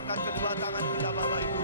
angkat kedua tangan kita Bapak Ibu.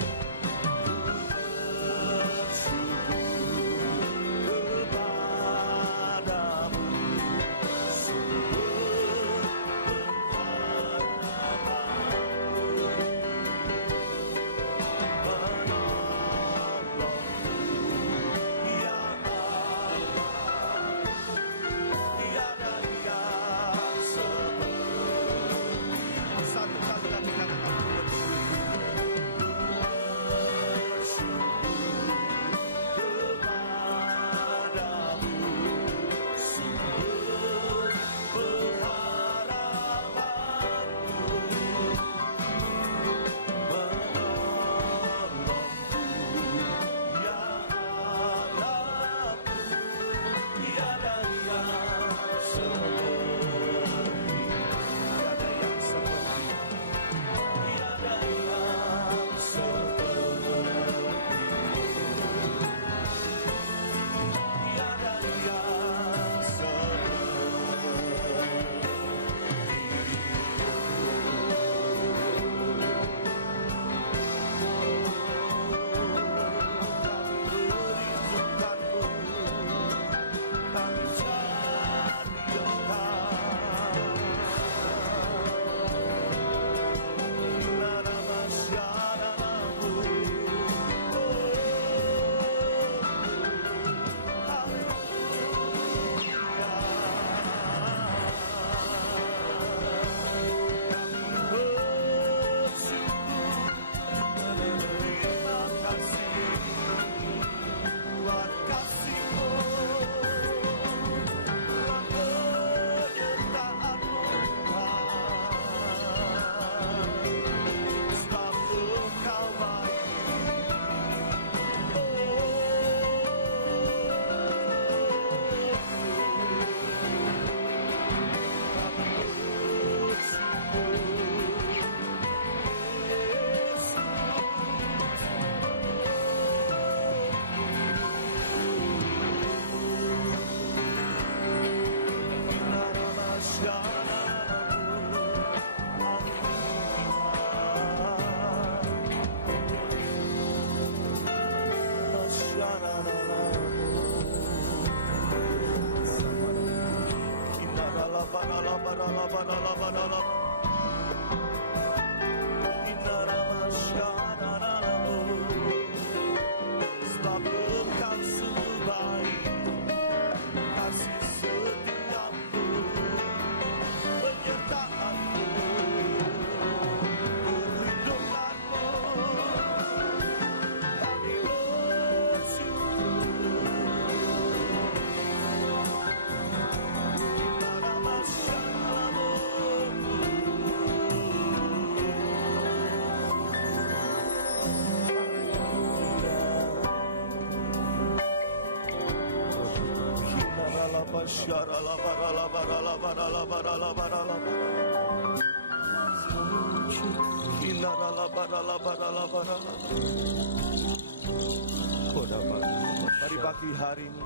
Mari pagi hari ini,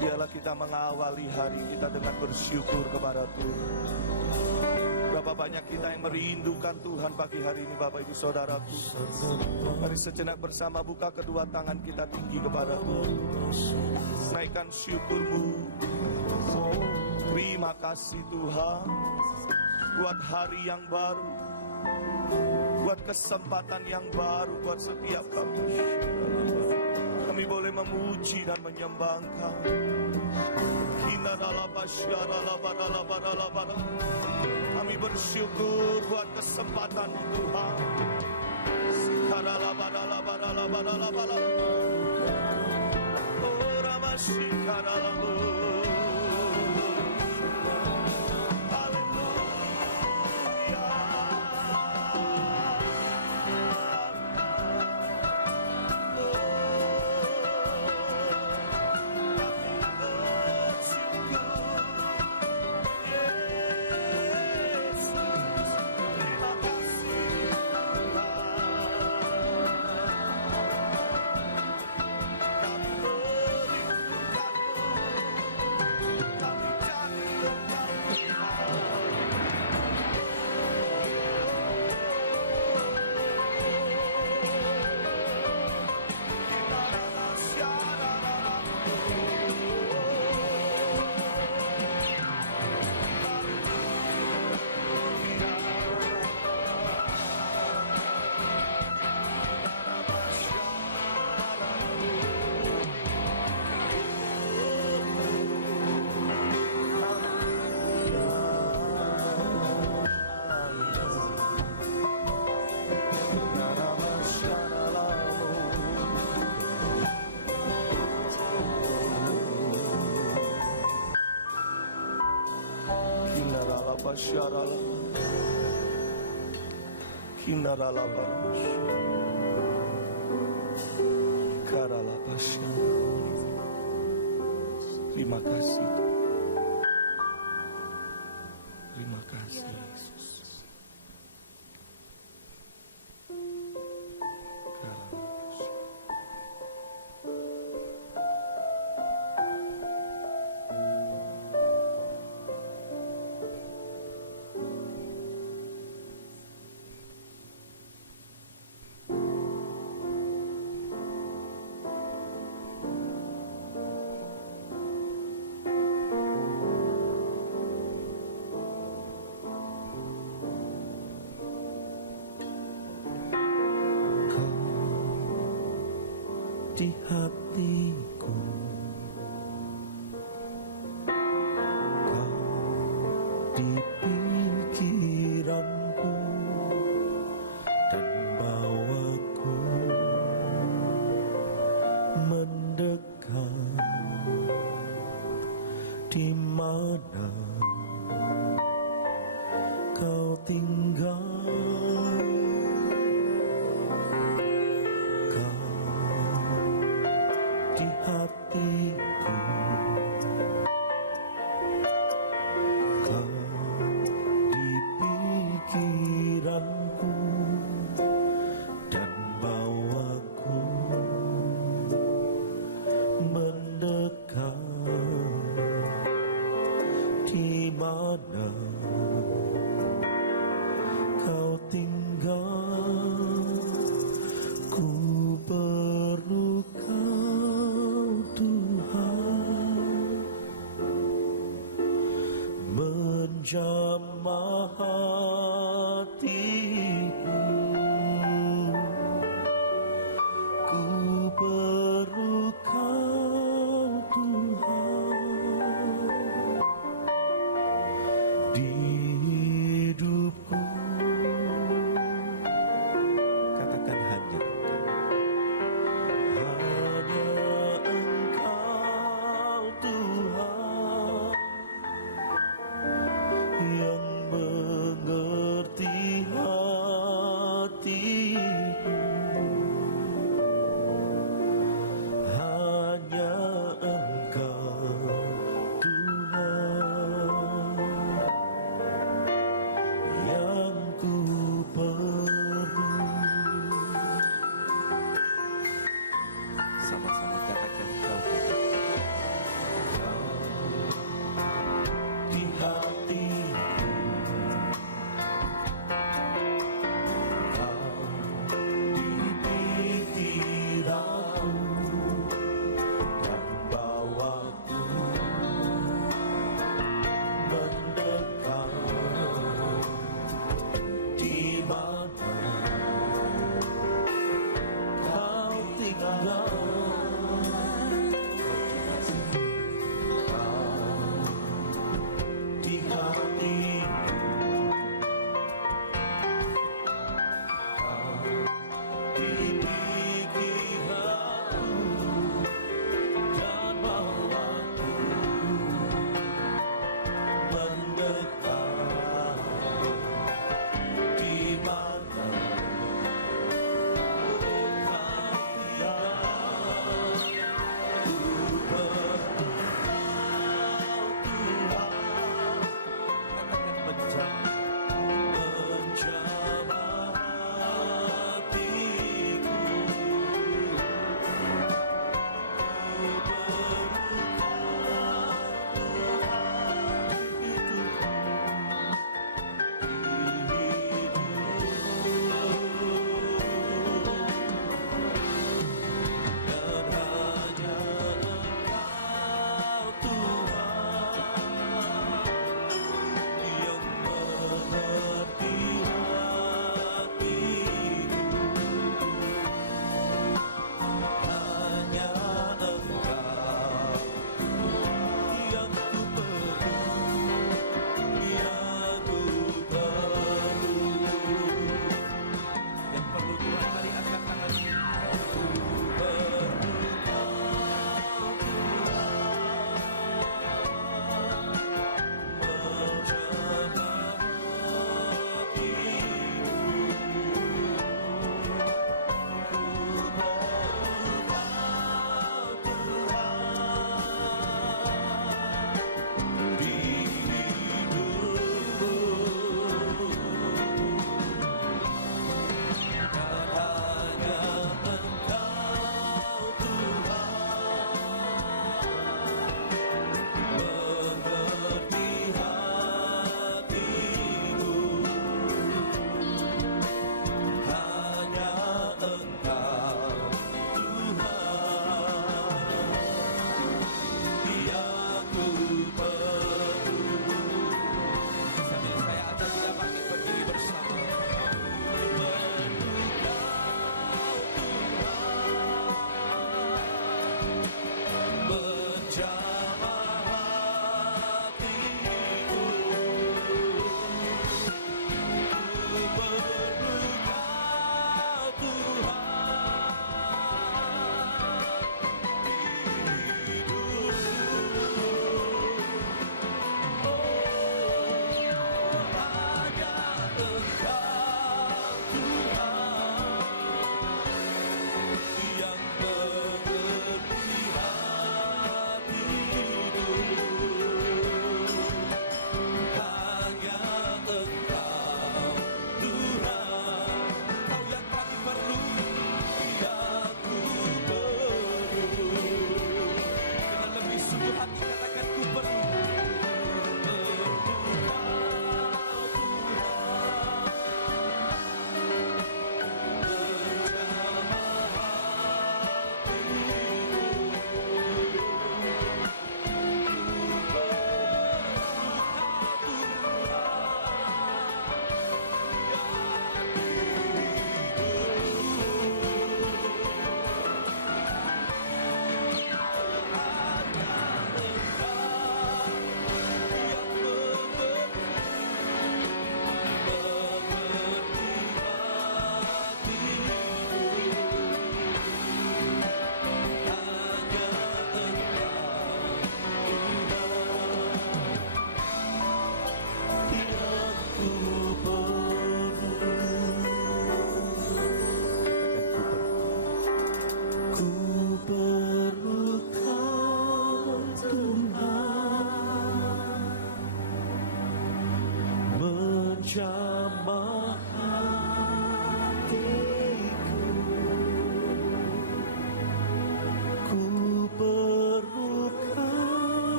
biarlah kita mengawali hari kita dengan bersyukur kepada Tuhan. Berapa banyak kita yang merindukan Tuhan pagi hari ini, Bapak Ibu Saudaraku. Mari sejenak bersama buka kedua tangan kita tinggi kepada Tuhan. Naikkan syukurmu. Terima kasih Tuhan buat hari yang baru, buat kesempatan yang baru buat setiap kami. Kami boleh memuji dan menyembah Engkau. Kami bersyukur buat kesempatan Tuhan. Oh Ramashikaralamu. syarala. Kinarala barus. Karala pasya. Terima kasih. Terima kasih Yesus. Di hatiku, kau di pikiranku, dan bawaku mendekat. Di mana kau tinggal? Di hatiku, kau di pikiranku, dan bawaku mendekat. Di mana kau tinggal, ku perlu Kau Tuhan, menjamah hatiku. Ku perlu Kau Tuhan di hidupku. Katakan hanya Engkau Tuhan yang mengerti hati.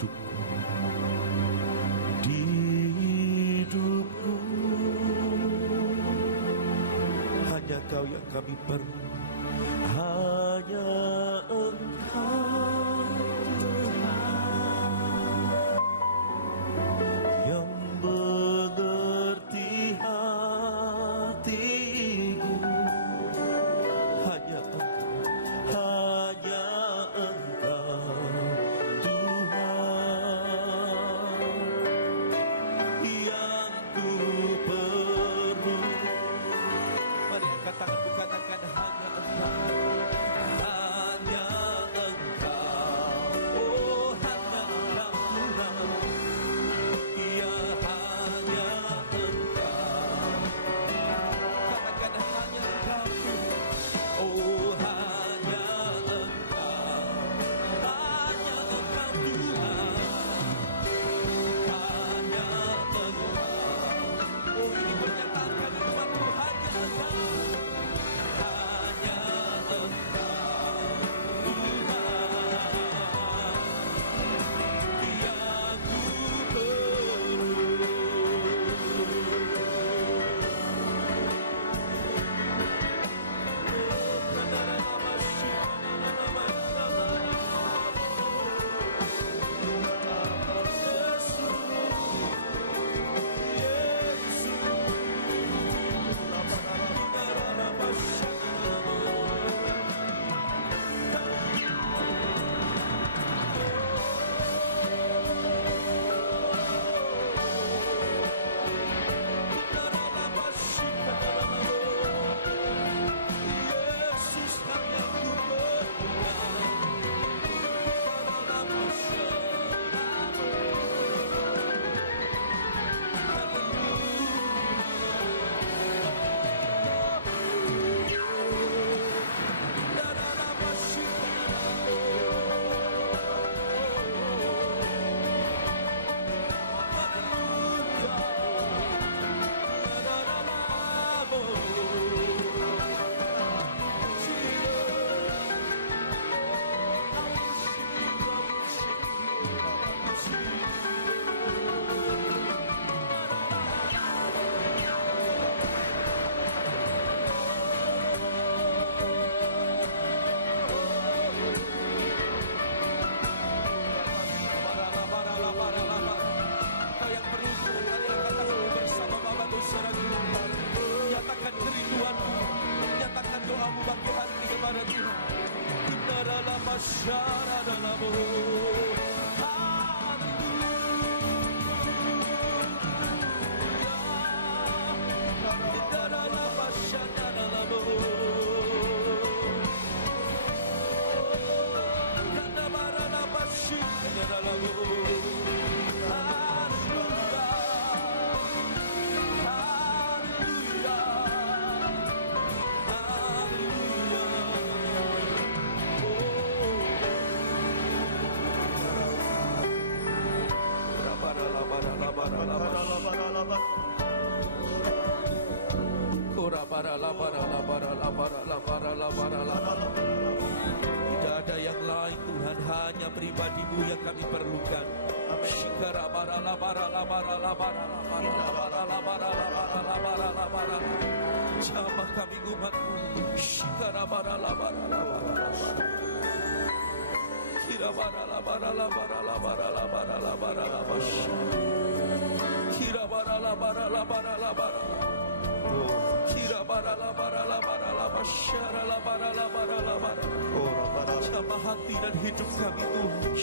hidupku, di hidupku. Hanya Kau yang kami perlu, hanya Engkau yang mengerti hatiku. Hanya Engkau Tuhan yang ku perlu. Mari angkat tanganku, katakan hanya Engkau. Hanya Engkau, oh hanya Engkau Tuhan. Ya hanya Engkau. Katakan hanya Engkau Tuhan. Oh hanya Engkau. Hanya Engkau Tuhan. Hanya Engkau. Oh ini pernyataan kami umatmu, hanya Engkau. Hanya Engkau Tuhan yang ku perlu. Nyatakan kerinduanmu, nyatakan doamu bagi hari ini kepada Tuhan. Indaralah masyarakat dalammu. Indaralah masyarakat dalammu. Indaralah masyarakat dalammu. Tidak ada yang lain Tuhan, hanya pribadi-Mu yang kami perlukan. Jamah kami umat-Mu. Jamah hati dan hidup kami Tuhan.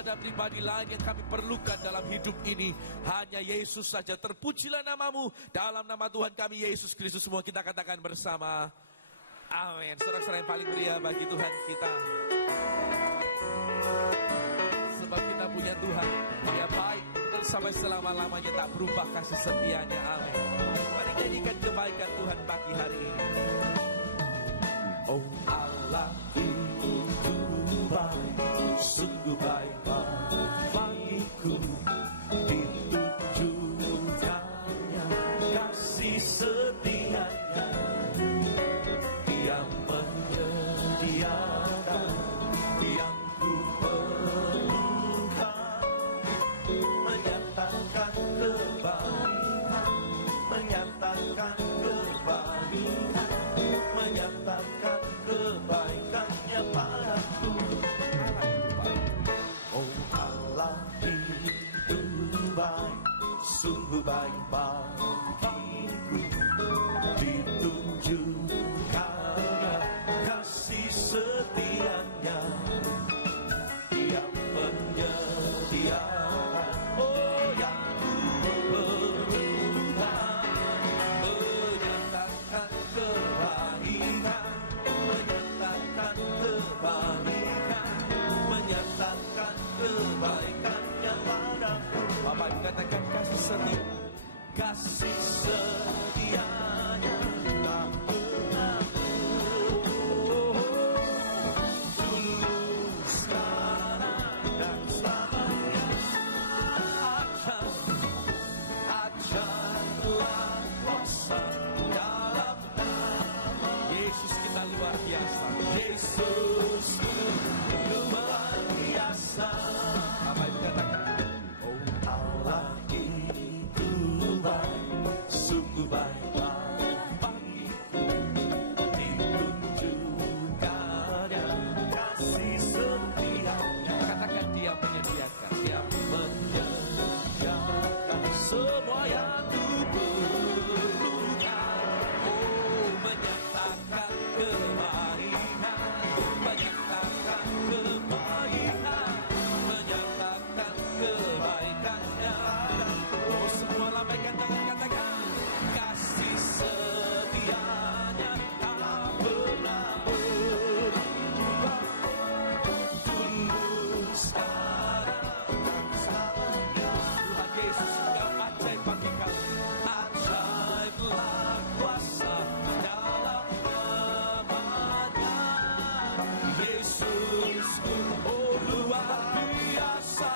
Tidak ada pribadi lain yang kami perlukan dalam hidup ini. Hanya Yesus saja. Terpujilah namamu. Dalam nama Tuhan kami Yesus Kristus, semua kita katakan bersama. Amin. Sorak-sorai yang paling meriah bagi Tuhan kita. Sebab kita punya Tuhan. Dia baik dan sampai selama-lamanya tak berubah kasih setianya. Amin. Mari nyanyikan kebaikan Tuhan pagi hari ini. Oh Allah itu baik, sungguh baik bagiku. Ditunjukkannya kasih setianya. Dia menyediakan yang ku perlukan, menyatakan kebaikan, menyatakan kebaikan, menyatakan kebaikannya padaku. Oh Allah itu baik, sungguh baik bagiku. Ditunjukkannya kasih setianya. Dia menyediakan yang ku perlukan, menyatakan kebaikan, menyatakan kebaikan, menyatakan kebaikannya padaku. Bapak dikatakan kasih setia, kasih setianya tak pernah dulu, sekarang dan selamanya. Ajarlah kuasa dalam nama Yesus, kita luar biasa. Yesus luar biasa. Apa yang dikatakan? Oh Allah itu baik, sungguh baik bagiku. Ditunjukkannya kasih setianya. Katakan dia menyediakan, dia menyediakan semua yang ku perlukan. Oh, menyatakan kebaikan, menyatakan kebaikan, menyatakan kebaikannya. Oh, semua lambaikan tangan, katakan kasih setianya tak pernah berubah. Dulu, sekarang dan selamanya. Tuhan Yesus, Engkau ajaib bagi kami. Ajaiblah kuasa dalam namanya Yesusku, oh luar biasa.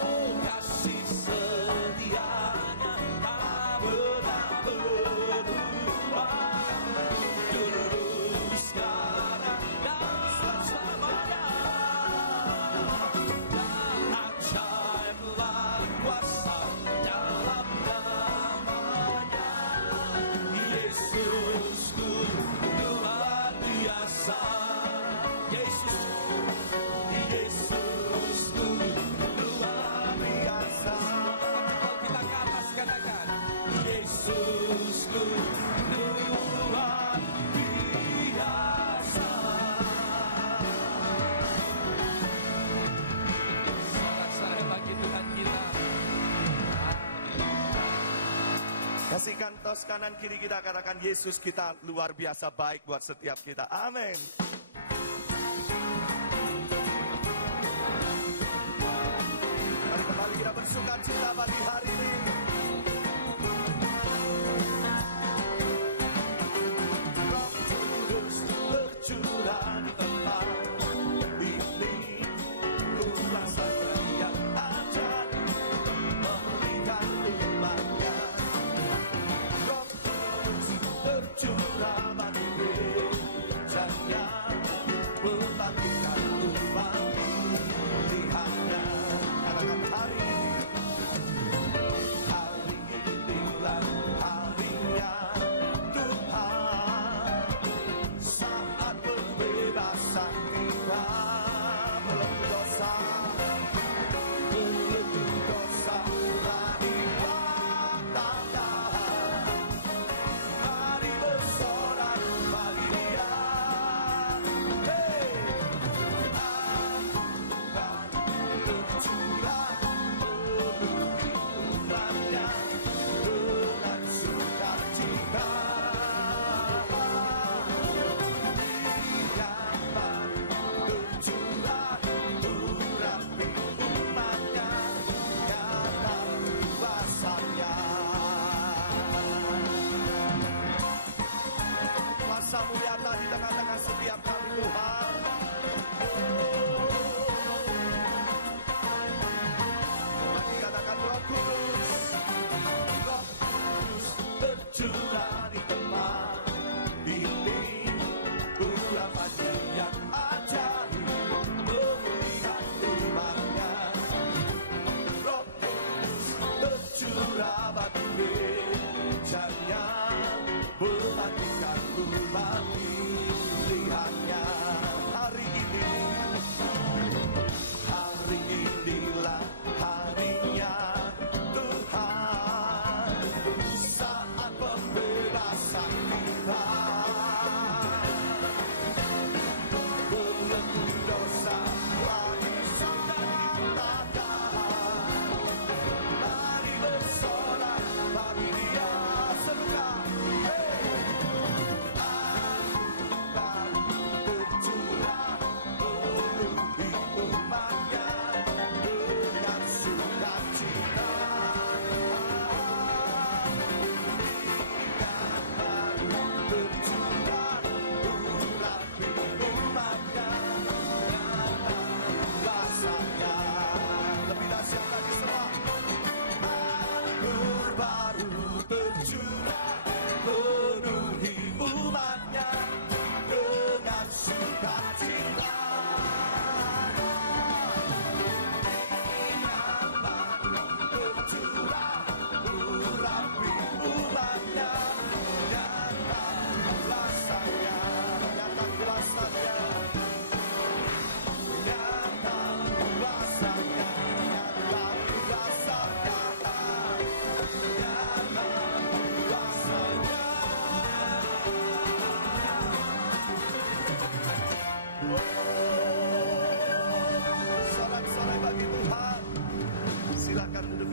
Oh kasih setianya tak pernah berubah. Dulu, sekarang dan selamanya. Ajaiblah kuasa dalam namanya Yesusku, luar biasa. Yesusku luar biasa. Kalau kita ke atas katakan Yesusku luar biasa. Sorak-sorai bagi Tuhan kita. Kasihkan tos kanan kiri kita, katakan Yesus kita luar biasa baik buat setiap kita. Amin. Mari kembali kita bersuka cita pagi hari ini. Roh Kudus bercurah di tempat ini. Kuasa yang ajaib memberikan umatnya. Roh Kudus bercurah bagi gerejanya.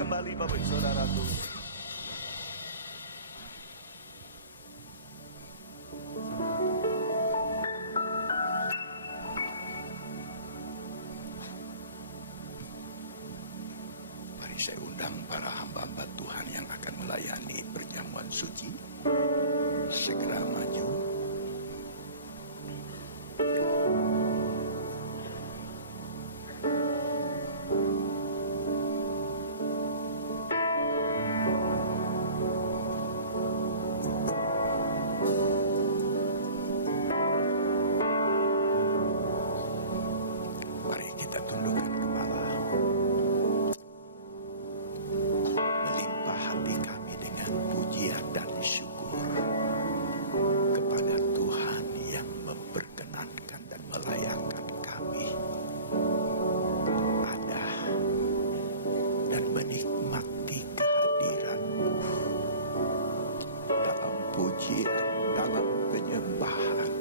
kembali Bapak Ibu Saudaraku. Mari saya undang para hamba-hamba Tuhan yang akan melayani perjamuan suci. Segera maju. Mari kita tundukkan kepala. Melimpah hati kami dengan pujian dan syukur kepada Tuhan yang memperkenankan dan melayakkan kami ada dan menikmati kehadiran-Mu dalam pujian, dalam penyembahan.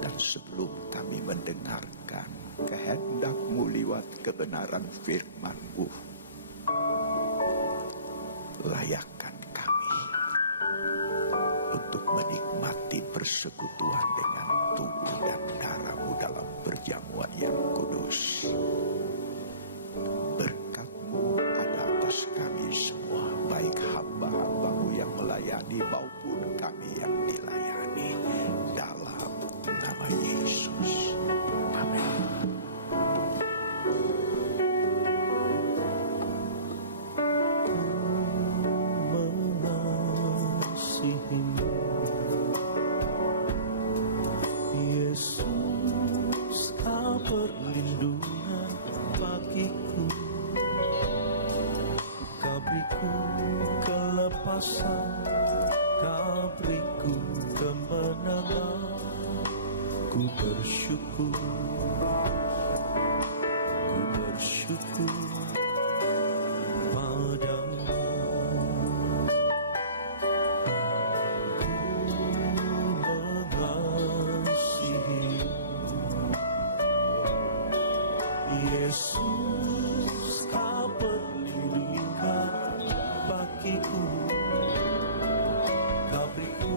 Dan sebelum kami mendengarkan kehendak-Mu lewat kebenaran firman-Mu, layakkan kami untuk menikmati persekutuan dengan tubuh dan darah-Mu dalam perjamuan yang kudus. Berkat-Mu ada atas kami semua, baik hamba-hamba-Mu yang melayani maupun kami yang dilayani, dalam nama Yesus. Amin. Mengasihimu, Yesus, Kau perlindungan bagiku. Kau beriku kelepasan, Kau beriku kemenangan. Ku bersyukur, ku bersyukur padamu. Yesus, Kau perlindungan bagiku. Kau beriku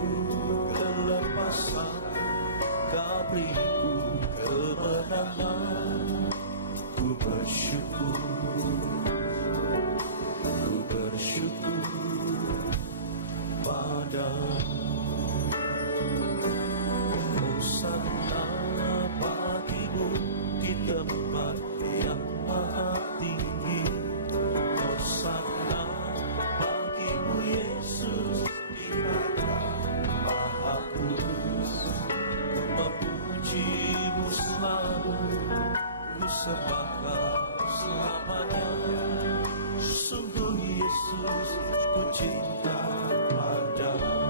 kelepasan, Kau beriku kemenangan. Ku bersyukur, ku bersyukur padamu. Hosana bagimu di tempat yang maha tinggi. Hosana bagimu Yesus di padang maha kudus. Ku memuji-Mu selalu, ku sembah Kau selamanya. Sungguh Yesus, ku cinta padamu.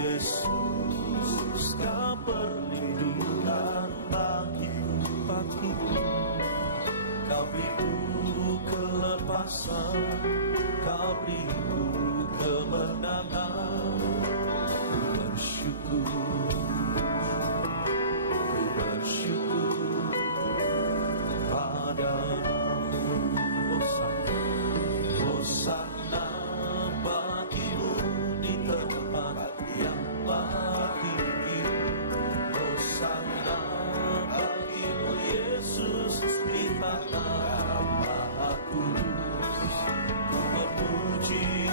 Yesus, Kau perlindungan bagiku. Kau beriku kelepasan, Kau beriku kemenangan. Ku bersyukur, ku bersyukur padamu. Hosana bagimu di tempat yang maha tinggi. Hosana bagimu Yesus di padang maha kudus. Ku memuji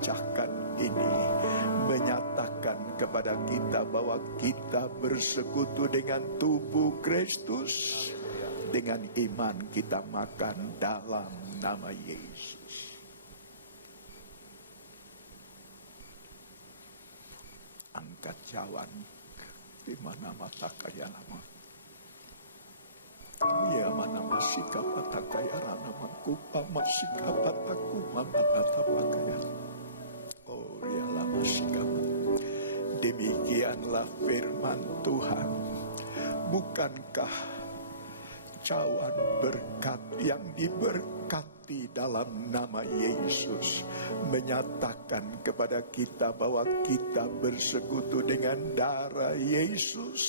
memecahkan ini, menyatakan kepada kita bahwa kita bersekutu dengan tubuh Kristus. Dengan iman kita makan dalam nama Yesus. Angkat cawan di mana mata kaya lama. Ya mana masih kapata kaya lama kupa masih kapata kumama kata pakaya. Oh ya lama masih kapata. Demikianlah firman Tuhan. Bukankah cawan berkat yang diberkati dalam nama Yesus menyatakan kepada kita bahwa kita bersekutu dengan darah Yesus.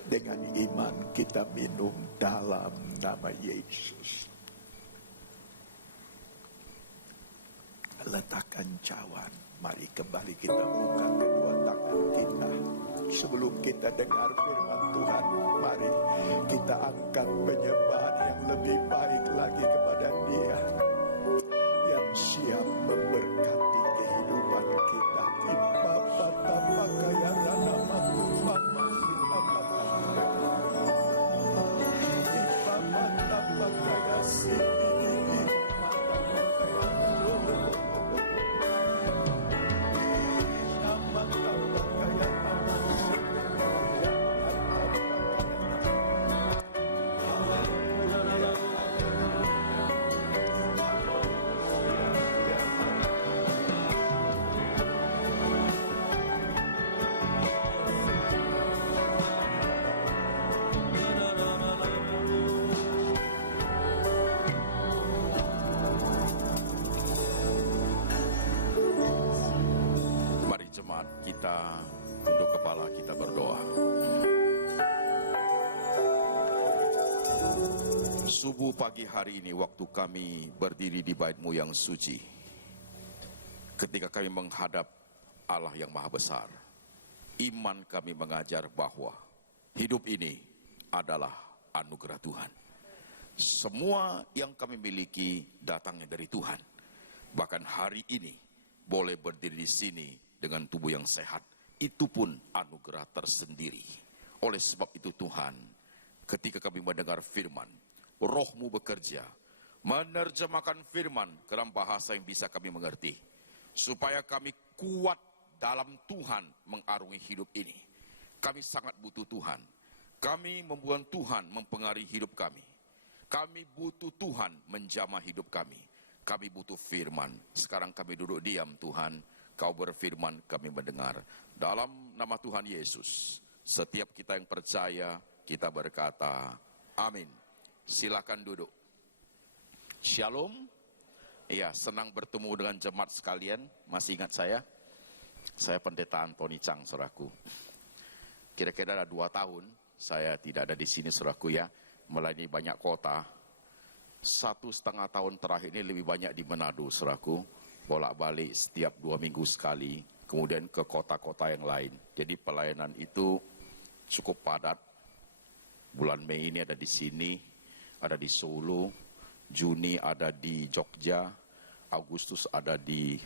Dengan iman kita minum dalam nama Yesus. Letakkan cawan. Mari kembali kita buka kedua tangan kita. Sebelum kita dengar firman Tuhan, mari kita angkat penyembahan yang lebih baik lagi kepada Dia yang siap memberkati kehidupan kita. Kita tunduk kepala, kita berdoa. Subuh pagi hari ini waktu kami berdiri di bait-Mu yang suci, ketika kami menghadap Allah yang maha besar, iman kami mengajar bahwa hidup ini adalah anugerah Tuhan. Semua yang kami miliki datangnya dari Tuhan. Bahkan hari ini boleh berdiri di sini dengan tubuh yang sehat, itu pun anugerah tersendiri. Oleh sebab itu Tuhan, ketika kami mendengar firman, Roh-Mu bekerja, menerjemahkan firman ke dalam bahasa yang bisa kami mengerti, supaya kami kuat dalam Tuhan mengarungi hidup ini. Kami sangat butuh Tuhan. Kami membuat Tuhan mempengaruhi hidup kami. Kami butuh Tuhan menjamah hidup kami. Kami butuh firman. Sekarang kami duduk diam Tuhan. Kau berfirman, kami mendengar. Dalam nama Tuhan Yesus, setiap kita yang percaya, kita berkata, amin. Silakan duduk. Shalom. Iya, senang bertemu dengan jemaat sekalian. Masih ingat saya? Saya pendeta Antoni Chang, saudaraku. Kira-kira ada 2 tahun, saya tidak ada di sini, saudaraku ya. Melayani banyak kota. 1,5 tahun terakhir ini lebih banyak di Manado, saudaraku. Bolak-balik setiap 2 minggu sekali, kemudian ke kota-kota yang lain. Jadi pelayanan itu cukup padat. Bulan Mei ini ada di sini, ada di Solo, Juni ada di Jogja, Agustus ada di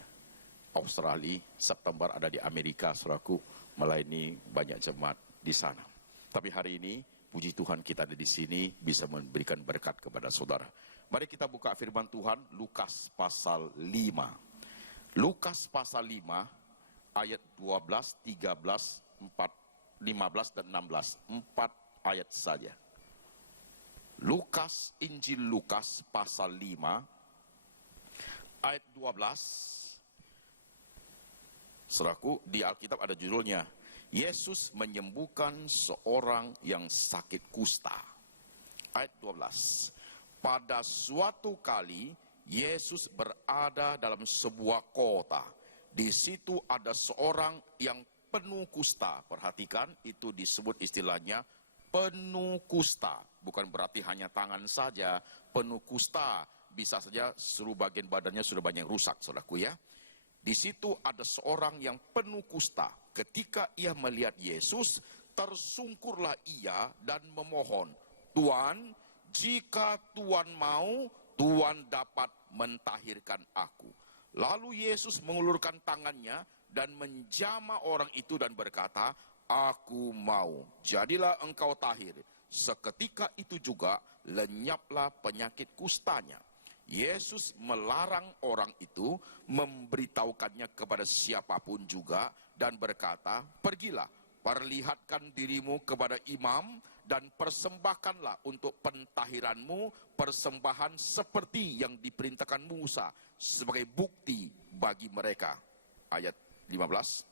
Australia, September ada di Amerika, saudaraku, melayani banyak jemaat di sana. Tapi hari ini, puji Tuhan kita ada di sini, bisa memberikan berkat kepada saudara. Mari kita buka firman Tuhan, Lukas pasal 5. Lukas pasal 5 ayat 12, 13, 15 dan 16. 4 ayat saja. Injil Lukas pasal 5 ayat 12. Saudaraku, di Alkitab ada judulnya, Yesus menyembuhkan seorang yang sakit kusta. Ayat 12. Pada suatu kali Yesus berada dalam sebuah kota. Di situ ada seorang yang penuh kusta. Perhatikan, itu disebut istilahnya penuh kusta. Bukan berarti hanya tangan saja, penuh kusta. Bisa saja seluruh bagian badannya sudah banyak rusak, saudaraku ya. Di situ ada seorang yang penuh kusta. Ketika ia melihat Yesus, tersungkurlah ia dan memohon, Tuhan, jika Tuhan mau, Tuhan dapat mentahirkan aku. Lalu Yesus mengulurkan tangannya dan menjamah orang itu dan berkata, "Aku mau, jadilah engkau tahir." Seketika itu juga lenyaplah penyakit kustanya. Yesus melarang orang itu memberitahukannya kepada siapapun juga dan berkata, "Pergilah, perlihatkan dirimu kepada imam dan persembahkanlah untuk pentahiranmu persembahan seperti yang diperintahkan Musa sebagai bukti bagi mereka." Ayat 15.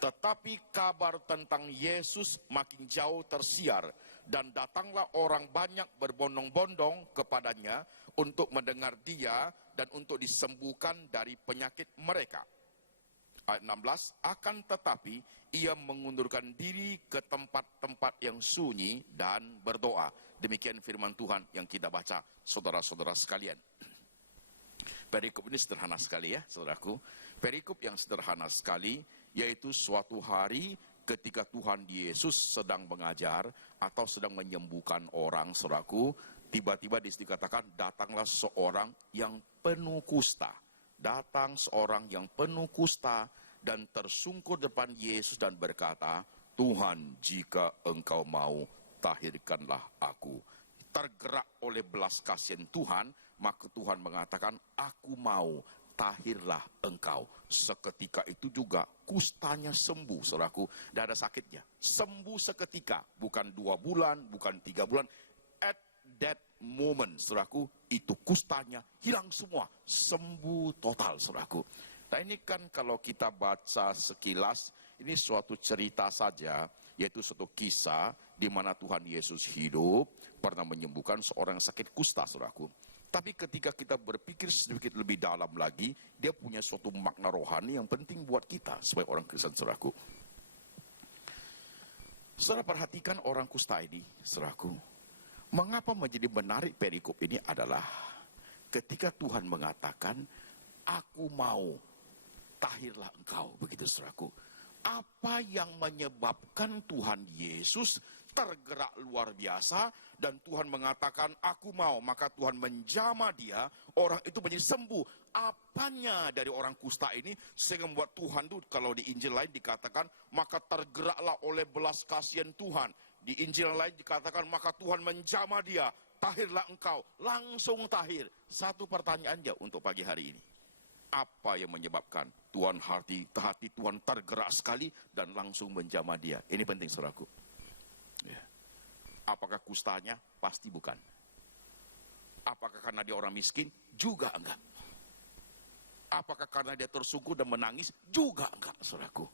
Tetapi kabar tentang Yesus makin jauh tersiar dan datanglah orang banyak berbondong-bondong kepadanya untuk mendengar dia dan untuk disembuhkan dari penyakit mereka. Ayat 16, akan tetapi ia mengundurkan diri ke tempat-tempat yang sunyi dan berdoa. Demikian firman Tuhan yang kita baca, saudara-saudara sekalian. Perikop ini sederhana sekali ya, saudaraku. Perikop yang sederhana sekali, yaitu suatu hari ketika Tuhan Yesus sedang mengajar atau sedang menyembuhkan orang, saudaraku, tiba-tiba dikatakan datanglah seorang yang penuh kusta. Datang seorang yang penuh kusta dan tersungkur depan Yesus dan berkata, "Tuhan, jika engkau mau, tahirkanlah aku." Tergerak oleh belas kasihan Tuhan, maka Tuhan mengatakan, "Aku mau, tahirlah engkau." Seketika itu juga kustanya sembuh, saudaraku. Tidak ada sakitnya. Sembuh seketika, bukan 2 bulan, bukan 3 bulan. At that moment, saudaraku, itu kustanya hilang semua. Sembuh total, saudaraku. Nah ini kan kalau kita baca sekilas, ini suatu cerita saja, yaitu suatu kisah di mana Tuhan Yesus hidup, pernah menyembuhkan seorang sakit kusta, saudaraku. Tapi ketika kita berpikir sedikit lebih dalam lagi, dia punya suatu makna rohani yang penting buat kita sebagai orang Kristen, saudaraku. Saudara perhatikan orang kusta ini, saudaraku. Mengapa menjadi menarik perikop ini adalah ketika Tuhan mengatakan, "Aku mau, tahirlah engkau." Begitu, saudaraku. Apa yang menyebabkan Tuhan Yesus tergerak luar biasa dan Tuhan mengatakan, "Aku mau," maka Tuhan menjamah dia, orang itu menjadi sembuh. Apanya dari orang kusta ini sehingga membuat Tuhan itu, kalau di Injil lain dikatakan, maka tergeraklah oleh belas kasihan Tuhan. Di Injil lain dikatakan, maka Tuhan menjamah dia, "Tahirlah engkau." Langsung tahir. Satu pertanyaan aja untuk pagi hari ini. Apa yang menyebabkan hati Tuhan tergerak sekali dan langsung menjamah dia? Ini penting, saudaraku. Ya. Apakah kustanya? Pasti bukan. Apakah karena dia orang miskin? Juga enggak. Apakah karena dia tersungkur dan menangis? Juga enggak, saudaraku.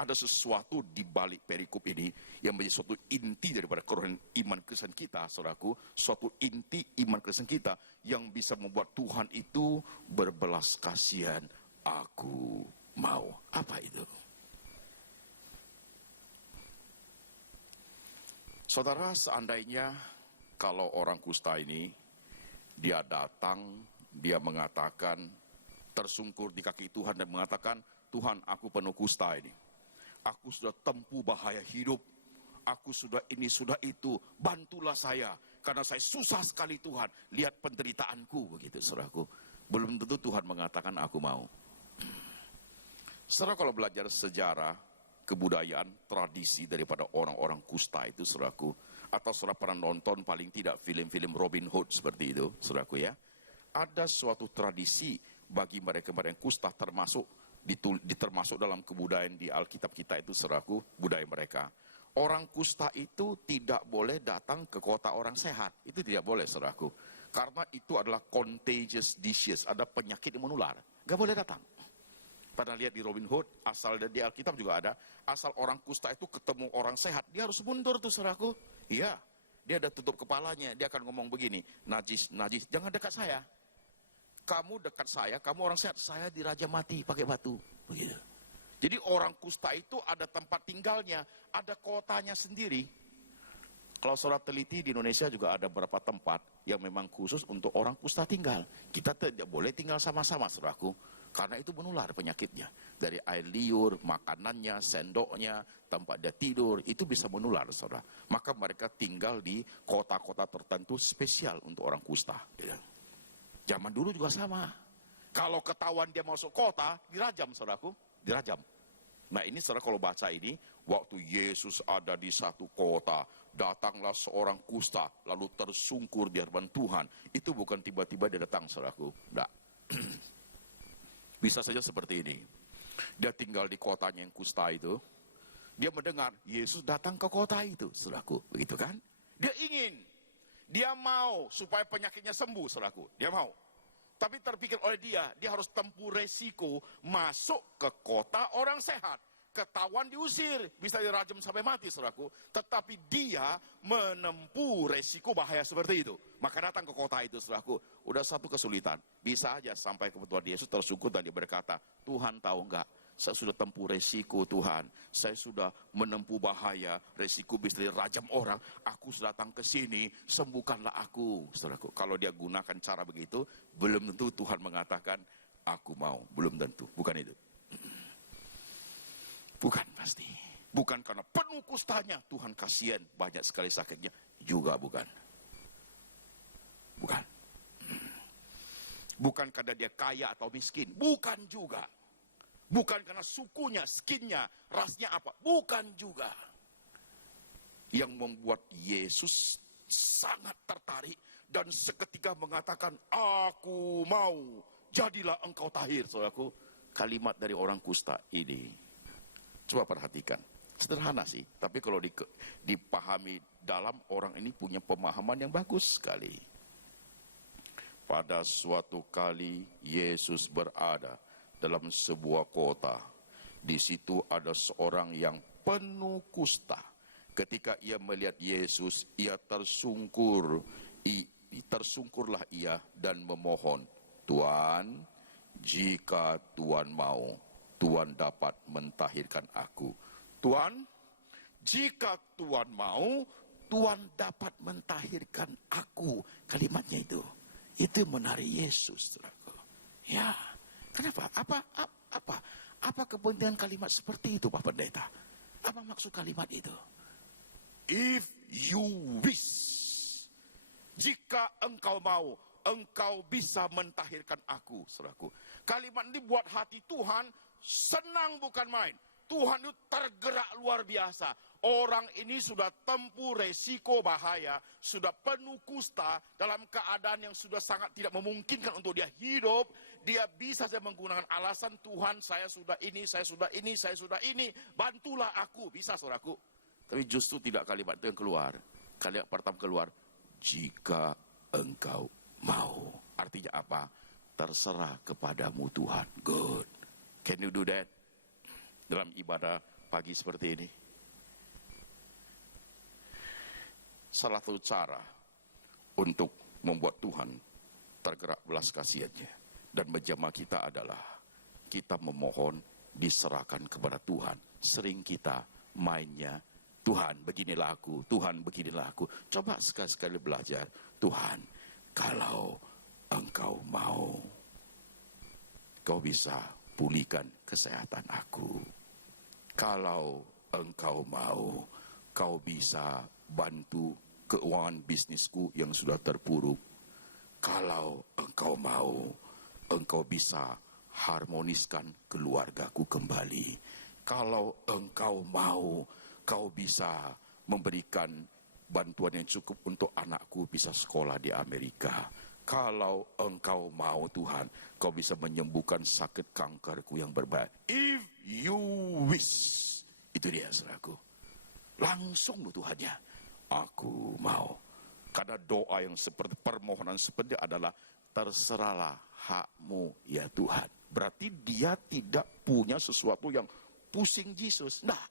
Ada sesuatu di balik perikop ini yang menjadi suatu inti daripada kerohanian iman Kristen kita, saudaraku. Suatu inti iman Kristen kita yang bisa membuat Tuhan itu berbelas kasihan. Aku mau. Apa itu? Saudara, seandainya kalau orang kusta ini, dia datang, dia mengatakan, tersungkur di kaki Tuhan dan mengatakan, "Tuhan, aku penuh kusta ini. Aku sudah tempuh bahaya hidup. Aku sudah ini, sudah itu. Bantulah saya. Karena saya susah sekali, Tuhan. Lihat penderitaanku." Begitu, saudaraku. Belum tentu Tuhan mengatakan, "Aku mau." Saudara, kalau belajar sejarah, kebudayaan, tradisi daripada orang-orang kusta itu, saudaraku, atau saudara pernah nonton paling tidak film-film Robin Hood seperti itu, saudaraku ya, ada suatu tradisi bagi mereka yang kusta, termasuk dalam kebudayaan di Alkitab kita itu, saudaraku, budaya mereka. Orang kusta itu tidak boleh datang ke kota orang sehat, itu tidak boleh, saudaraku, karena itu adalah contagious disease, ada penyakit yang menular, gak boleh datang. Pernah lihat di Robin Hood, asal di Alkitab juga ada, asal orang kusta itu ketemu orang sehat, dia harus mundur tuh, saudaraku. Iya, dia ada tutup kepalanya, dia akan ngomong begini, "Najis, najis, jangan dekat saya. Kamu dekat saya, kamu orang sehat, saya diraja mati pakai batu." Begitu. Jadi orang kusta itu ada tempat tinggalnya, ada kotanya sendiri. Kalau saudara teliti, di Indonesia juga ada beberapa tempat yang memang khusus untuk orang kusta tinggal. Kita tidak boleh tinggal sama-sama, saudaraku. Karena itu menular penyakitnya. Dari air liur, makanannya, sendoknya, tempat dia tidur, itu bisa menular, saudara. Maka mereka tinggal di kota-kota tertentu spesial untuk orang kusta. Zaman dulu juga sama. Kalau ketahuan dia masuk kota, dirajam, saudaraku, dirajam. Nah ini saudara kalau baca ini, waktu Yesus ada di satu kota, datanglah seorang kusta, lalu tersungkur di hadapan Tuhan. Itu bukan tiba-tiba dia datang, saudaraku. Enggak. Bisa saja seperti ini. Dia tinggal di kotanya yang kusta itu. Dia mendengar Yesus datang ke kota itu, saudaraku. Begitu kan? Dia ingin. Dia mau supaya penyakitnya sembuh, saudaraku. Dia mau. Tapi terpikir oleh dia harus tempuh resiko masuk ke kota orang sehat. Ketahuan diusir, bisa dirajam sampai mati, saudaraku. Tetapi dia menempuh resiko bahaya seperti itu. Maka datang ke kota itu, saudaraku. Udah satu kesulitan. Bisa aja sampai kebetulan Yesus tersungkur dan dia berkata, Tuhan tahu enggak? Saya sudah tempuh resiko Tuhan. Saya sudah menempuh bahaya, resiko bisa dirajam orang. Aku sudah datang ke sini, sembuhkanlah aku. Saudaraku, kalau dia gunakan cara begitu, belum tentu Tuhan mengatakan, aku mau. Belum tentu, bukan itu. Bukan pasti. Bukan karena penuh kustanya, Tuhan kasihan, banyak sekali sakitnya. Juga bukan. Bukan. Bukan karena dia kaya atau miskin. Bukan juga. Bukan karena sukunya, skinnya, rasnya apa. Bukan juga. Yang membuat Yesus sangat tertarik dan seketika mengatakan, aku mau, jadilah engkau tahir. Saudaraku, kalimat dari orang kusta ini, coba perhatikan. Sederhana sih, tapi kalau dipahami dalam, orang ini punya pemahaman yang bagus sekali. Pada suatu kali Yesus berada dalam sebuah kota. Di situ ada seorang yang penuh kusta. Ketika ia melihat Yesus, ia tersungkur. Tersungkurlah ia dan memohon, Tuhan, jika Tuhan mau, Tuhan dapat mentahirkan aku. Tuhan, jika Tuhan mau, Tuhan dapat mentahirkan aku. Kalimatnya itu menarik Yesus, saudaraku. Ya. Kenapa? Apa kepentingan kalimat seperti itu, Pak Pendeta? Apa maksud kalimat itu? If you wish, jika engkau mau, engkau bisa mentahirkan aku, saudaraku. Kalimat ini buat hati Tuhan senang bukan main. Tuhan itu tergerak luar biasa. Orang ini sudah tempuh resiko bahaya, sudah penuh kusta, dalam keadaan yang sudah sangat tidak memungkinkan untuk dia hidup. Dia bisa saja menggunakan alasan, Tuhan saya sudah ini, saya sudah ini, saya sudah ini, bantulah aku. Bisa, saudaraku. Tapi justru tidak kalimat itu yang keluar. Kalimat pertama keluar, jika engkau mau. Artinya apa? Terserah kepadamu Tuhan. Good. Can you do that? Dalam ibadah pagi seperti ini. Salah satu cara untuk membuat Tuhan tergerak belas kasihannya dan menjamah kita adalah kita memohon, diserahkan kepada Tuhan. Sering kita mainnya, Tuhan beginilah aku, Tuhan beginilah aku. Coba sekali-sekali belajar, Tuhan kalau engkau mau, kau bisa pulihkan kesehatan aku. Kalau engkau mau, kau bisa bantu keuangan bisnisku yang sudah terpuruk. Kalau engkau mau, engkau bisa harmoniskan keluargaku kembali. Kalau engkau mau, kau bisa memberikan bantuan yang cukup untuk anakku bisa sekolah di Amerika. Kalau engkau mau Tuhan, kau bisa menyembuhkan sakit kankerku yang berbahaya. If you wish. Itu dia, saudaraku. Langsung loh Tuhannya. Aku mau. Karena doa yang seperti permohonan seperti adalah terserahlah hakmu ya Tuhan. Berarti dia tidak punya sesuatu yang pusing Yesus. Nah,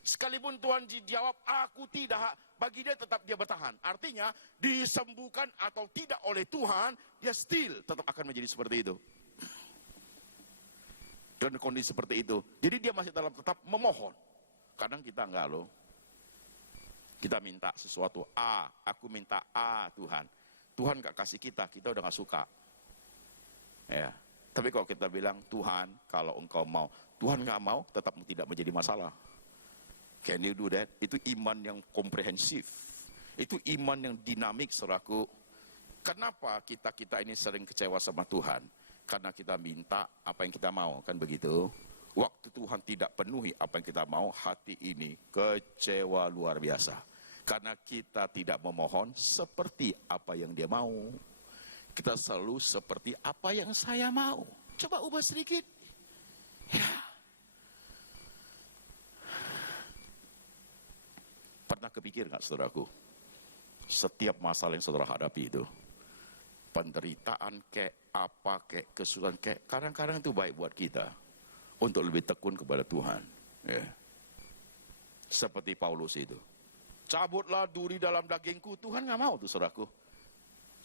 sekalipun Tuhan jawab aku tidak, bagi dia tetap dia bertahan. Artinya disembuhkan atau tidak oleh Tuhan, dia still tetap akan menjadi seperti itu. Dan kondisi seperti itu. Jadi dia masih dalam tetap memohon. Kadang kita enggak loh. Kita minta sesuatu A, aku minta A Tuhan. Tuhan gak kasih kita udah gak suka. Ya. Tapi kalau kita bilang Tuhan kalau engkau mau, Tuhan gak mau tetap tidak menjadi masalah. Can you do that? Itu iman yang komprehensif. Itu iman yang dinamik, saudaraku. Kenapa kita ini sering kecewa sama Tuhan? Karena kita minta apa yang kita mau, kan begitu? Waktu Tuhan tidak penuhi apa yang kita mau, hati ini kecewa luar biasa. Karena kita tidak memohon seperti apa yang dia mau. Kita selalu seperti apa yang saya mau. Coba ubah sedikit. Ya. Pernah kepikir gak saudaraku? Setiap masalah yang saudara hadapi itu, penderitaan kek, apa kek, kesulitan kek, kadang-kadang itu baik buat kita untuk lebih tekun kepada Tuhan. Ya. Seperti Paulus itu. Cabutlah duri dalam dagingku, Tuhan gak mau tuh saudaraku.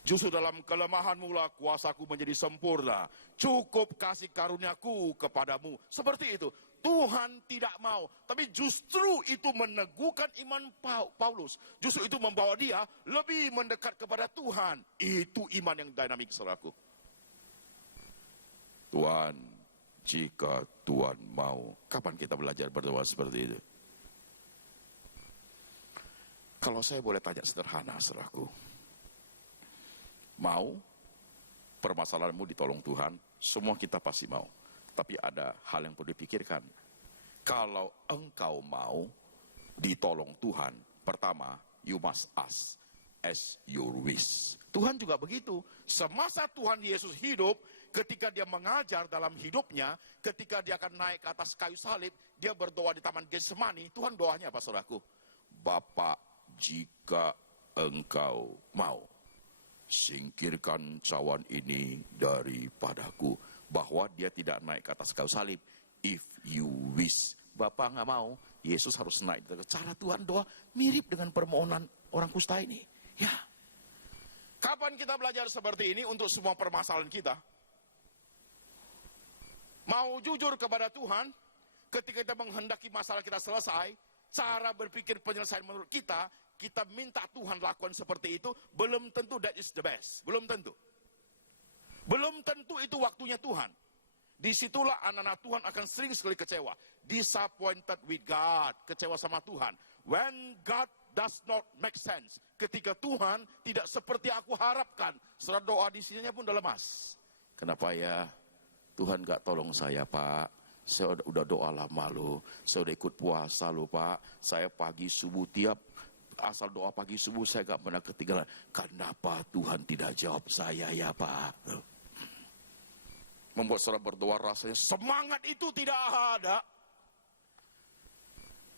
Justru dalam kelemahanmu lah kuasaku menjadi sempurna. Cukup kasih karuniaku kepadamu. Seperti itu. Tuhan tidak mau. Tapi justru itu meneguhkan iman Paulus. Justru itu membawa dia lebih mendekat kepada Tuhan. Itu iman yang dinamik saudaraku. Tuhan, jika Tuhan mau. Kapan kita belajar berdoa seperti itu? Kalau saya boleh tanya sederhana saudaraku. Mau permasalahanmu ditolong Tuhan, semua kita pasti mau. Tapi ada hal yang perlu dipikirkan. Kalau engkau mau ditolong Tuhan, pertama, you must ask as your wish. Tuhan juga begitu. Semasa Tuhan Yesus hidup, ketika dia mengajar dalam hidupnya, ketika dia akan naik ke atas kayu salib, dia berdoa di Taman Getsemani. Tuhan doanya apa saudaraku? Bapa, jika engkau mau, singkirkan cawan ini daripadaku. Bahwa dia tidak naik ke atas kayu salib. If you wish. Bapak nggak mau, Yesus harus naik. Cara Tuhan doa mirip dengan permohonan orang kusta ini. Ya. Kapan kita belajar seperti ini untuk semua permasalahan kita? Mau jujur kepada Tuhan, ketika kita menghendaki masalah kita selesai, cara berpikir penyelesaian menurut kita minta Tuhan lakukan seperti itu, belum tentu that is the best. Belum tentu. Belum tentu itu waktunya Tuhan. Disitulah anak-anak Tuhan akan sering sekali kecewa. Disappointed with God. Kecewa sama Tuhan. When God does not make sense. Ketika Tuhan tidak seperti aku harapkan. Setelah doa di sininya pun udah lemas. Kenapa ya? Tuhan gak tolong saya Pak. Saya udah doa lama loh. Saya udah ikut puasa loh Pak. Saya pagi subuh tiap asal doa pagi subuh saya gak pernah ketinggalan. Kenapa Tuhan tidak jawab saya ya Pak? Membuat saudara berdoa rasanya semangat itu tidak ada.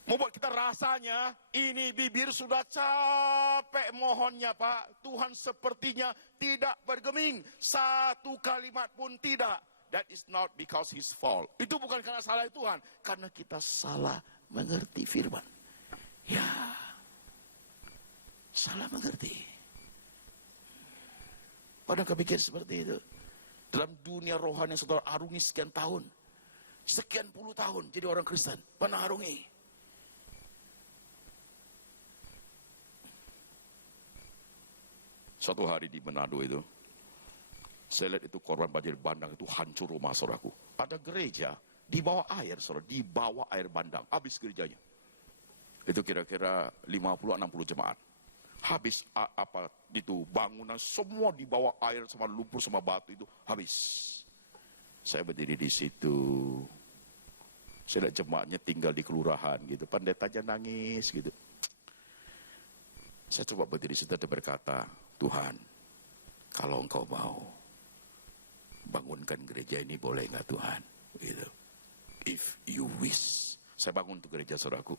Membuat kita rasanya ini bibir sudah capek mohonnya Pak. Tuhan sepertinya tidak bergeming. Satu kalimat pun tidak. That is not because his fault. Itu bukan karena salah Tuhan. Karena kita salah mengerti firman. Ya. Salah mengerti. Pernah kepikir seperti itu? Dalam dunia rohani yang saudara arungi sekian tahun. Sekian puluh tahun jadi orang Kristen. Pernah arungi. Suatu hari di Manado itu, saya lihat itu korban banjir bandang itu hancur rumah saudaraku. Ada gereja di bawah air saudara, di bawah air bandang. Habis gerejanya. Itu kira-kira 50-60 jemaat. Habis apa itu bangunan semua di bawah air sama lumpur sama batu itu habis. Saya berdiri di situ. Saya lihat jemaatnya tinggal di kelurahan gitu. Pendetanya nangis gitu. Saya coba berdiri situ dan berkata, Tuhan, kalau engkau mau bangunkan gereja ini boleh nggak Tuhan? Gitu. If you wish. Saya bangun untuk gereja saudaraku.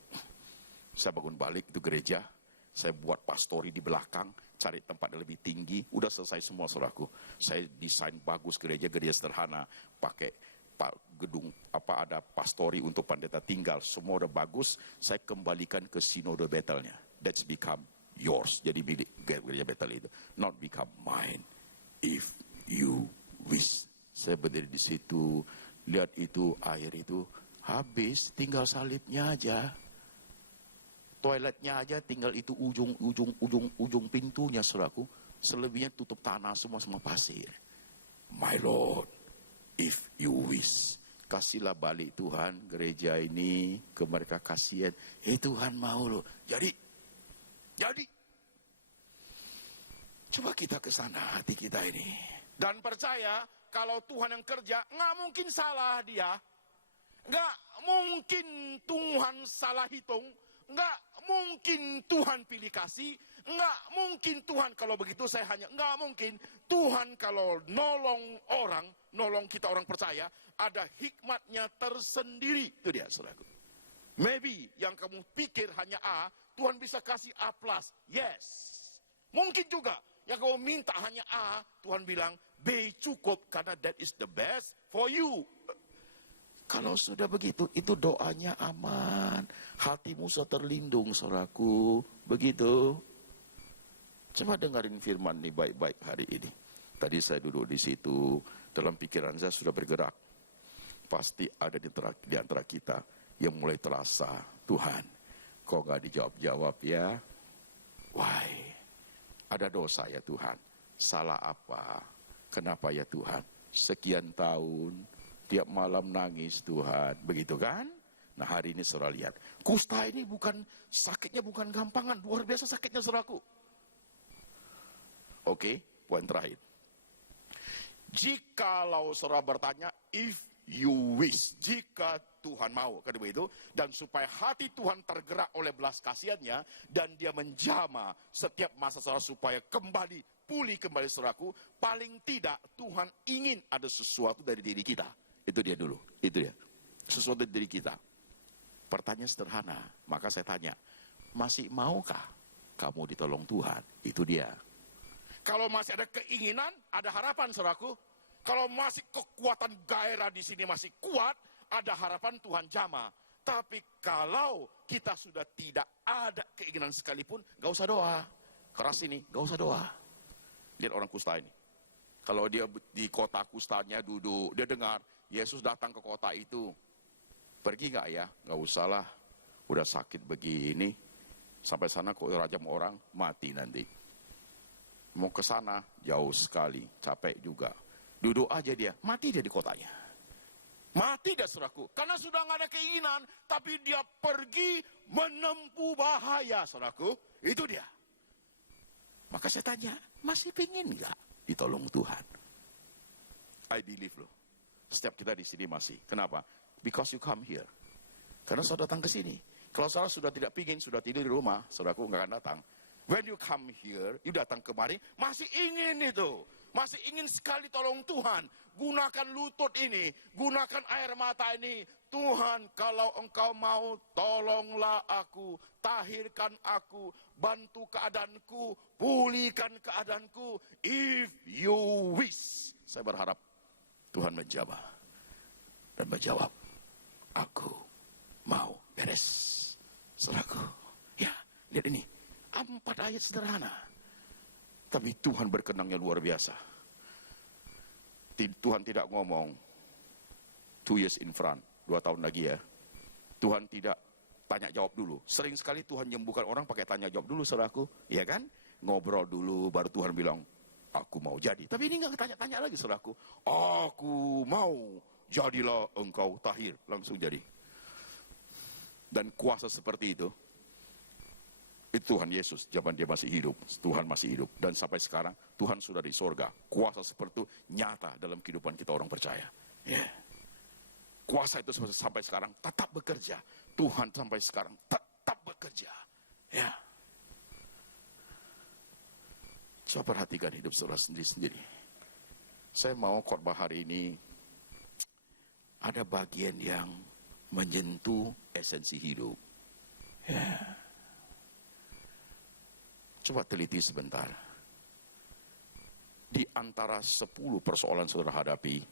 Saya bangun balik itu gereja. Saya buat pastori di belakang, cari tempat yang lebih tinggi. Udah selesai semua saudaraku. Saya desain bagus gereja sederhana, pakai gedung ada pastori untuk pendeta tinggal. Semua udah bagus. Saya kembalikan ke sinode Bethelnya. That's become yours. Jadi milik gereja Bethel itu, not become mine. If you wish. Saya berdiri di situ, lihat itu air itu habis, tinggal salibnya aja. Toiletnya aja tinggal itu ujung pintunya saudaraku. Selebihnya tutup tanah semua pasir. My Lord, if you wish. Kasihlah balik Tuhan gereja ini ke mereka kasihan. Tuhan mau loh. Jadi. Coba kita ke sana hati kita ini. Dan percaya kalau Tuhan yang kerja, nggak mungkin salah dia. Nggak mungkin Tuhan salah hitung. Nggak mungkin Tuhan pilih kasih. Nggak mungkin Tuhan kalau begitu saya hanya. Nggak mungkin Tuhan kalau nolong orang, nolong kita orang percaya, ada hikmatnya tersendiri. Itu dia, saudaraku. Maybe yang kamu pikir hanya A, Tuhan bisa kasih A+. Yes. Mungkin juga yang kamu minta hanya A, Tuhan bilang B cukup karena that is the best for you. Kalau sudah begitu, itu doanya aman. Hatimu sudah terlindung, saudaraku. Begitu. Coba dengarin firman nih baik-baik hari ini. Tadi saya duduk di situ, dalam pikiran saya sudah bergerak. Pasti ada di antara kita yang mulai terasa, Tuhan, kok gak dijawab-jawab ya? Why? Ada dosa ya Tuhan? Salah apa? Kenapa ya Tuhan? Sekian tahun, tiap malam nangis Tuhan. Begitu kan? Nah hari ini saudara lihat. Kusta ini sakitnya bukan gampangan. Luar biasa sakitnya saudaraku. Oke, poin terakhir. Jikalau saudara bertanya, if you wish, jika Tuhan mau, kan begitu, dan supaya hati Tuhan tergerak oleh belas kasihannya, dan dia menjamah setiap masa saudara supaya pulih kembali saudaraku, paling tidak Tuhan ingin ada sesuatu dari diri kita. Itu dia dulu, itu dia. Sesuatu dari diri kita. Pertanyaan sederhana, maka saya tanya, masih maukah kamu ditolong Tuhan? Itu dia. Kalau masih ada keinginan, ada harapan saudaraku. Kalau masih kekuatan gairah di sini masih kuat, ada harapan Tuhan jamah. Tapi kalau kita sudah tidak ada keinginan sekalipun, gak usah doa. Keras ini, gak usah doa. Lihat orang kusta ini. Kalau dia di kota kustanya duduk, dia dengar, Yesus datang ke kota itu. Pergi gak ya? Gak usah lah. Udah sakit begini. Sampai sana kok rajam orang, mati nanti. Mau ke sana, jauh sekali. Capek juga. Duduk aja dia, mati dia di kotanya. Mati dia saudaraku. Karena sudah gak ada keinginan, tapi dia pergi menempuh bahaya saudaraku. Itu dia. Maka saya tanya, masih pingin gak ditolong Tuhan? I believe loh. Setiap kita di sini masih. Kenapa? Because you come here. Karena saudara datang ke sini. Kalau saudara sudah tidak pingin, sudah tidur di rumah, saudaraku nggak akan datang. When you come here, you datang kemari, masih ingin itu. Masih ingin sekali tolong Tuhan. Gunakan lutut ini, gunakan air mata ini. Tuhan, kalau engkau mau, tolonglah aku, tahirkan aku, bantu keadaanku, pulihkan keadaanku. If you wish. Saya berharap Tuhan menjawab dan menjawab, aku mau beres. Saudaraku, ya, lihat ini. 4 ayat sederhana. Tapi Tuhan berkenangnya luar biasa. Tuhan tidak ngomong 2 years in front, 2 tahun lagi ya. Tuhan tidak tanya jawab dulu. Sering sekali Tuhan menyembuhkan orang pakai tanya jawab dulu, saudaraku. Iya kan? Ngobrol dulu, baru Tuhan bilang, aku mau jadi. Tapi ini nggak tanya-tanya lagi, saudaraku. Aku mau, jadilah engkau tahir. Langsung jadi. Dan kuasa seperti itu Tuhan Yesus, zaman dia masih hidup, Tuhan masih hidup. Dan sampai sekarang, Tuhan sudah di sorga. Kuasa seperti itu nyata dalam kehidupan kita orang percaya. Yeah. Kuasa itu sampai sekarang tetap bekerja. Tuhan sampai sekarang tetap bekerja. Ya. Coba perhatikan hidup saudara sendiri-sendiri. Saya mau khotbah hari ini, ada bagian yang menyentuh esensi hidup. Ya. Coba teliti sebentar. Di antara 10 persoalan saudara hadapi,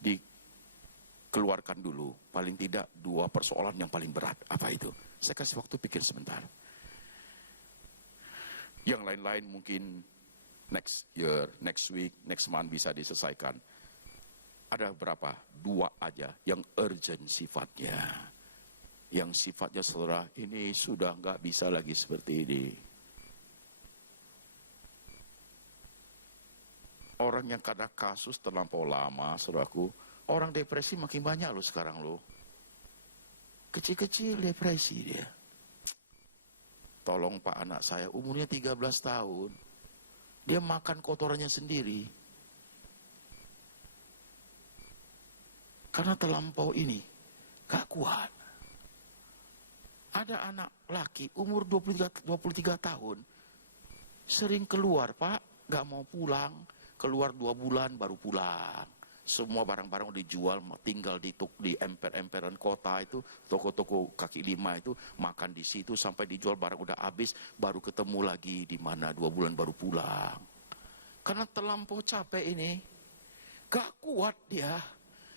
dikeluarkan dulu paling tidak 2 persoalan yang paling berat. Apa itu? Saya kasih waktu pikir sebentar. Yang lain-lain mungkin next year, next week, next month bisa diselesaikan. Ada berapa? 2 aja yang urgent sifatnya. Yang sifatnya saudara, ini sudah nggak bisa lagi seperti ini. Orang yang kena kasus terlampau lama, saudaraku, orang depresi makin banyak loh sekarang loh. Kecil-kecil depresi dia. Tolong Pak, anak saya umurnya 13 tahun. Dia makan kotorannya sendiri. Karena terlampau ini gak kuat. Ada anak laki umur 23 tahun, sering keluar, Pak, gak mau pulang, keluar 2 bulan baru pulang. Semua barang-barang udah dijual, tinggal di emper-emperan kota itu, toko-toko kaki lima itu, makan di situ sampai dijual barang udah habis, baru ketemu lagi di mana 2 bulan baru pulang. Karena terlampau capek ini, gak kuat dia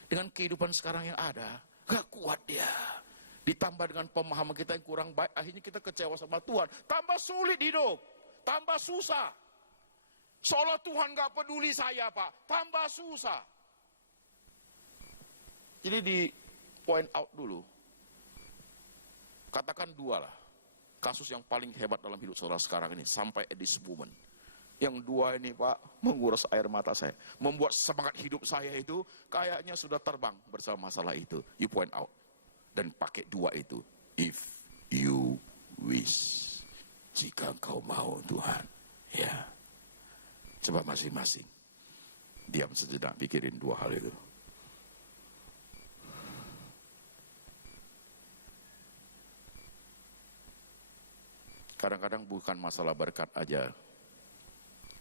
dengan kehidupan sekarang yang ada, gak kuat dia. Ditambah dengan pemahaman kita yang kurang baik, akhirnya kita kecewa sama Tuhan, tambah sulit hidup, tambah susah. Seolah Tuhan gak peduli saya, Pak, tambah susah. Jadi di point out dulu, katakan 2 lah, kasus yang paling hebat dalam hidup saudara sekarang ini, sampai at this moment. Yang 2 ini, Pak, menguras air mata saya, membuat semangat hidup saya itu kayaknya sudah terbang bersama masalah itu. You point out, dan pakai 2 itu, if you wish, jika engkau mau Tuhan, ya. Coba masing-masing diam sejenak, pikirin 2 hal itu. Kadang-kadang bukan masalah berkat aja,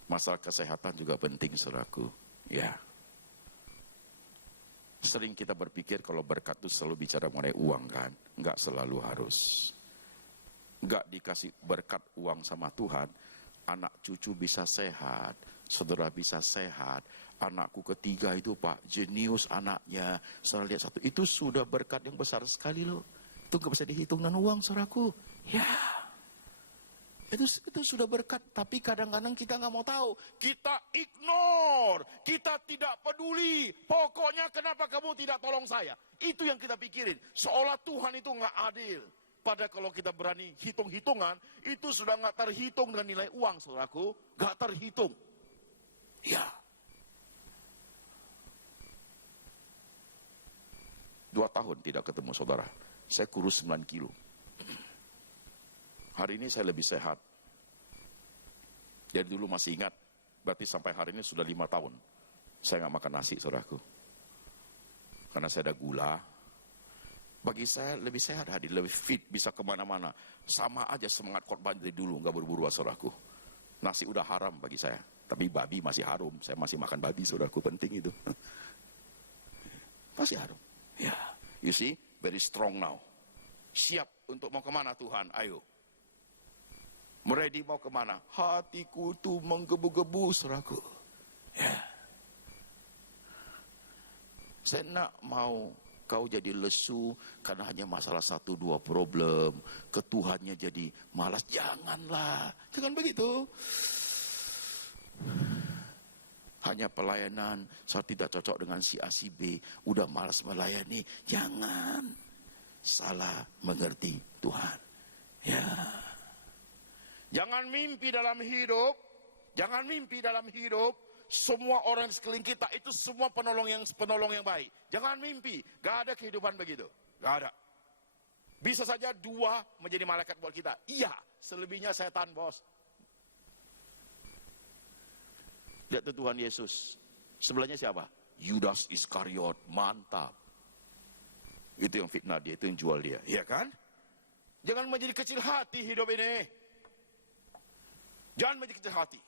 masalah kesehatan juga penting, saudaraku. Ya, sering kita berpikir kalau berkat itu selalu bicara mengenai uang, kan? Enggak selalu harus. Enggak dikasih berkat uang sama Tuhan, anak cucu bisa sehat, saudara bisa sehat. Anakku ketiga itu, Pak, jenius anaknya, saudara lihat satu, itu sudah berkat yang besar sekali loh. Itu enggak bisa dihitung dengan uang, saudaraku. Ya, itu sudah berkat, tapi kadang-kadang kita nggak mau tahu, kita ignore, kita tidak peduli. Pokoknya kenapa kamu tidak tolong saya? Itu yang kita pikirin. Seolah Tuhan itu nggak adil. Padahal kalau kita berani hitung-hitungan, itu sudah nggak terhitung dengan nilai uang, saudaraku, nggak terhitung. Ya. 2 tahun tidak ketemu saudara, saya kurus 9 kilo. Hari ini saya lebih sehat. Dari dulu masih ingat, berarti sampai hari ini sudah 5 tahun. Saya nggak makan nasi, saudaraku. Karena saya ada gula. Bagi saya lebih sehat, hadir lebih fit, bisa kemana-mana. Sama aja semangat korban dari dulu, nggak buru-buru, saudaraku. Nasi udah haram bagi saya, tapi babi masih harum. Saya masih makan babi, saudaraku, penting itu. Masih harum. Ya, you see, very strong now. Siap untuk mau kemana Tuhan? Ayo. Ready mau kemana? Hatiku tuh menggebu-gebu, saudaraku. Ya. Saya nak mau kau jadi lesu karena hanya masalah 1-2 problem. Ke Tuhannya jadi malas. Janganlah. Jangan begitu. Hanya pelayanan, saya tidak cocok dengan si A, si B. Udah malas melayani. Jangan. Salah mengerti Tuhan. Ya. Jangan mimpi dalam hidup, jangan mimpi dalam hidup, semua orang di sekeliling kita itu semua penolong yang baik. Jangan mimpi, gak ada kehidupan begitu, gak ada. Bisa saja 2 menjadi malaikat buat kita, iya, selebihnya setan, bos. Lihat tuh Tuhan Yesus, sebelahnya siapa? Yudas Iskariot, mantap. Itu yang fitnah dia, itu yang jual dia, iya kan? Jangan menjadi kecil hati hidup ini. Jangan menjadi kecil hati.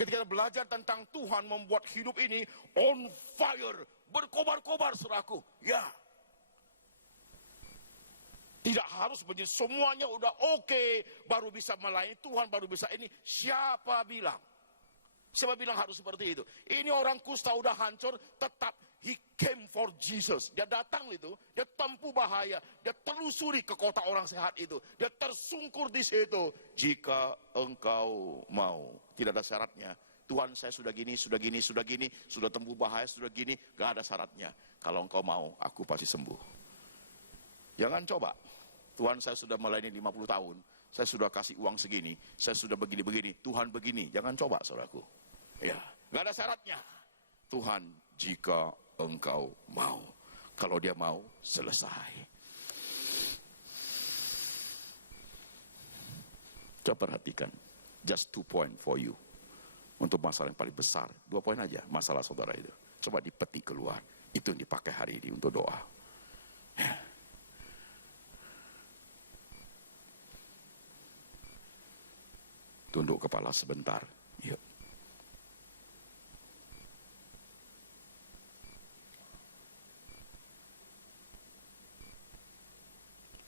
Ketika belajar tentang Tuhan membuat hidup ini on fire, berkobar-kobar, saudaraku. Ya. Tidak harus menjadi semuanya udah oke, baru bisa melayani Tuhan, baru bisa ini. Siapa bilang? Siapa bilang harus seperti itu? Ini orang kusta udah hancur, tetap he came for Jesus. Dia datang itu, dia tempuh bahaya, dia telusuri ke kota orang sehat itu, dia tersungkur di situ. Jika engkau mau, tidak ada syaratnya. Tuhan, saya sudah gini, sudah tempuh bahaya, sudah gini, gak ada syaratnya. Kalau engkau mau, aku pasti sembuh. Jangan coba. Tuhan, saya sudah melayani 50 tahun, saya sudah kasih uang segini, saya sudah begini-begini, Tuhan begini. Jangan coba, saudaraku. Ya, gak ada syaratnya. Tuhan, jika engkau mau. Kalau dia mau, selesai. Coba perhatikan. Just 2 point for you. Untuk masalah yang paling besar. 2 poin aja masalah saudara itu. Coba dipetik keluar. Itu yang dipakai hari ini untuk doa. Tunduk kepala sebentar. Yuk.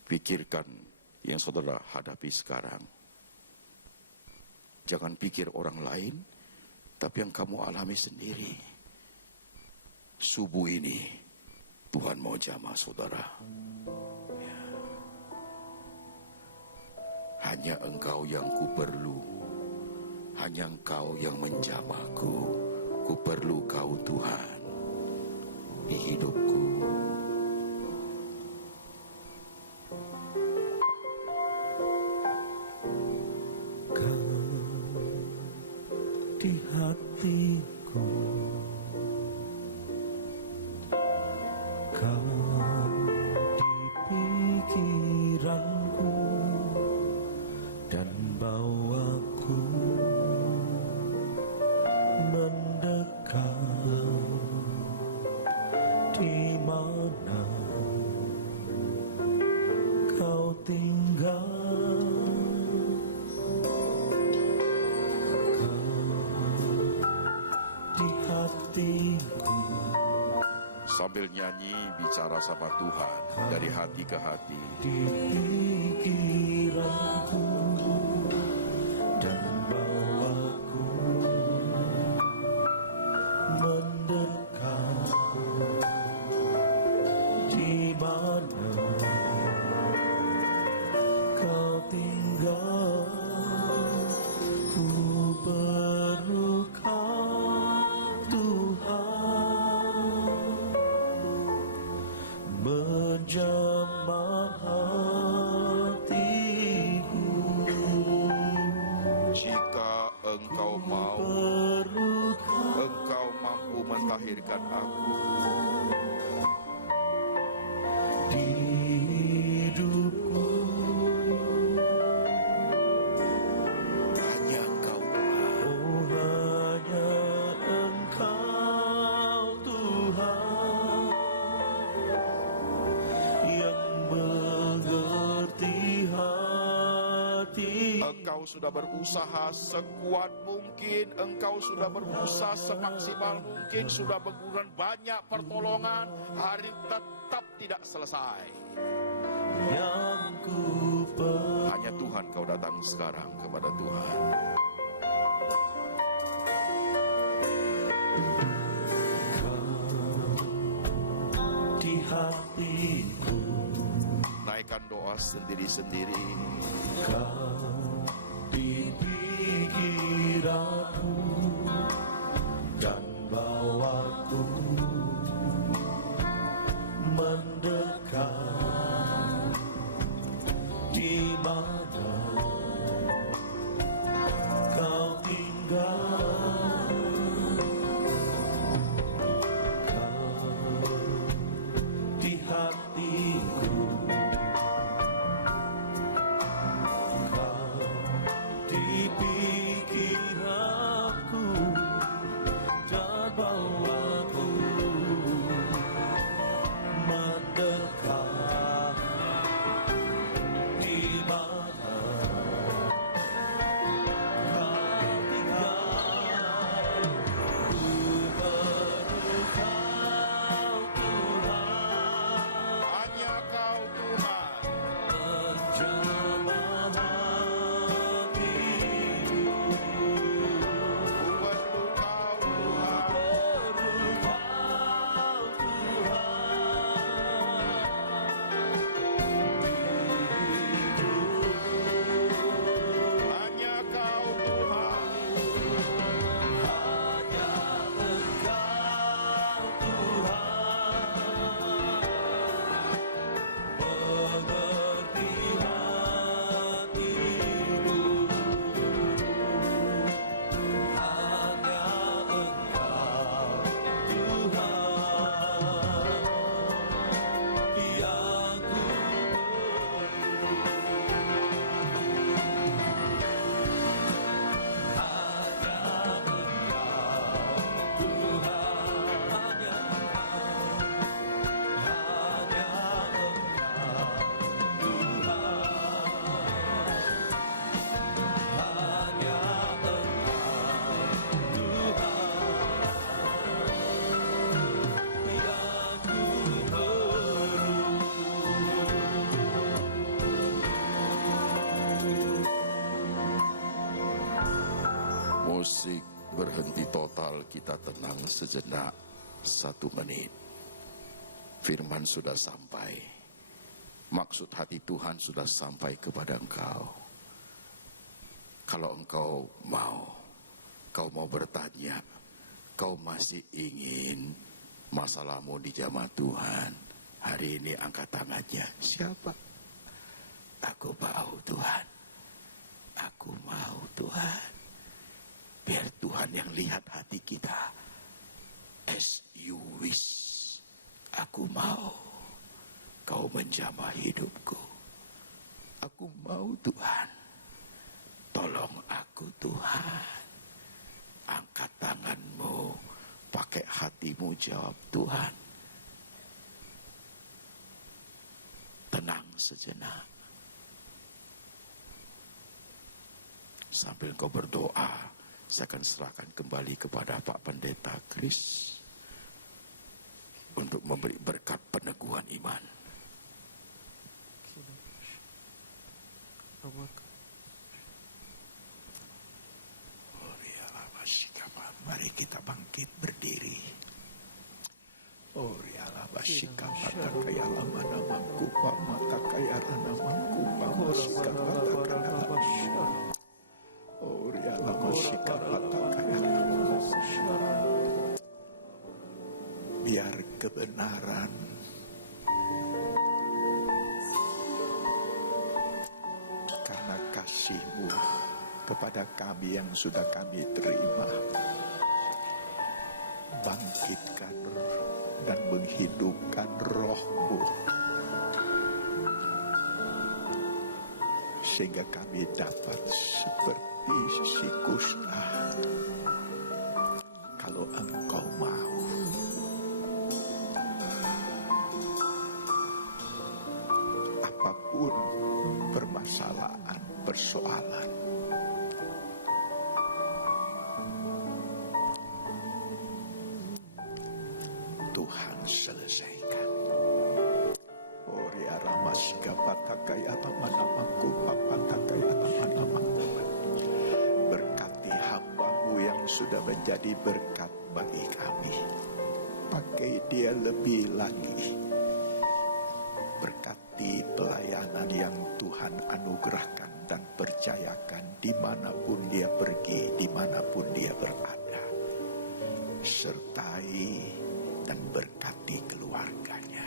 Pikirkan yang saudara hadapi sekarang. Jangan pikir orang lain, tapi yang kamu alami sendiri. Subuh ini, Tuhan mau jamah saudara. Ya. Hanya Engkau yang ku perlu, hanya Engkau yang menjamahku. Ku perlu Kau Tuhan di hidupku. Di hatiku, Kau di pikiranku, dan bawaku mendekat. Di mana Kau tinggal, hatiku. Sambil nyanyi, bicara sama Tuhan dari hati ke hati. Di pikiranku dan bawaku mendekat. Di mana Kau tinggal, ku perlu Kau Tuhan, menjamah hatiku. Jika Engkau mau, Engkau mampu mentahirkan aku. Di hidupku, Hanya Engkau Tuhan. oh hanya Engkau Tuhan yang mengerti hati. Engkau sudah berusaha sekuat mungkin, Engkau sudah berusaha semaksimal mungkin, sudah memberikan banyak pertolongan, hari tetap tidak selesai. Yang ku Hanya Tuhan kau datang sekarang kepada Tuhan. di hatiku, Naikkan doa sendiri-sendiri. Kau di pikiranku dan bawaku mendekat. Di mana Kau tinggal, Kau di hatiku, Kau musik berhenti total, kita tenang sejenak 1 menit. Firman sudah sampai, maksud hati Tuhan sudah sampai kepada engkau. Kalau engkau mau bertanya, kau masih ingin masalahmu dijamah Tuhan, hari ini angkat tangannya. Siapa? Aku mau Tuhan, aku mau Tuhan. Biar Tuhan yang lihat hati kita. As you wish. Aku mau kau menjamah hidupku. Aku mau Tuhan. Tolong aku Tuhan. Angkat tanganmu. Pakai hatimu jawab Tuhan. Tenang sejenak. Sambil kau berdoa, saya akan serahkan kembali kepada Pak Pendeta Kris untuk memberi berkat peneguhan iman. Mari kita bangkit berdiri. Biar kebenaran karena kasih-Mu kepada kami yang sudah kami terima, bangkitkan dan menghidupkan Roh-Mu sehingga kami dapat seperti si Kusna. Kalau Engkau mau, apapun permasalahan, persoalan, Tuhan selesaikan. Berkati hamba-Mu yang sudah menjadi berkat bagi kami. Pakai dia lebih lagi. Berkati pelayanan yang Tuhan anugerahkan dan percayakan dimanapun dia pergi, dimanapun dia berada. Sertai dan berkati keluarganya.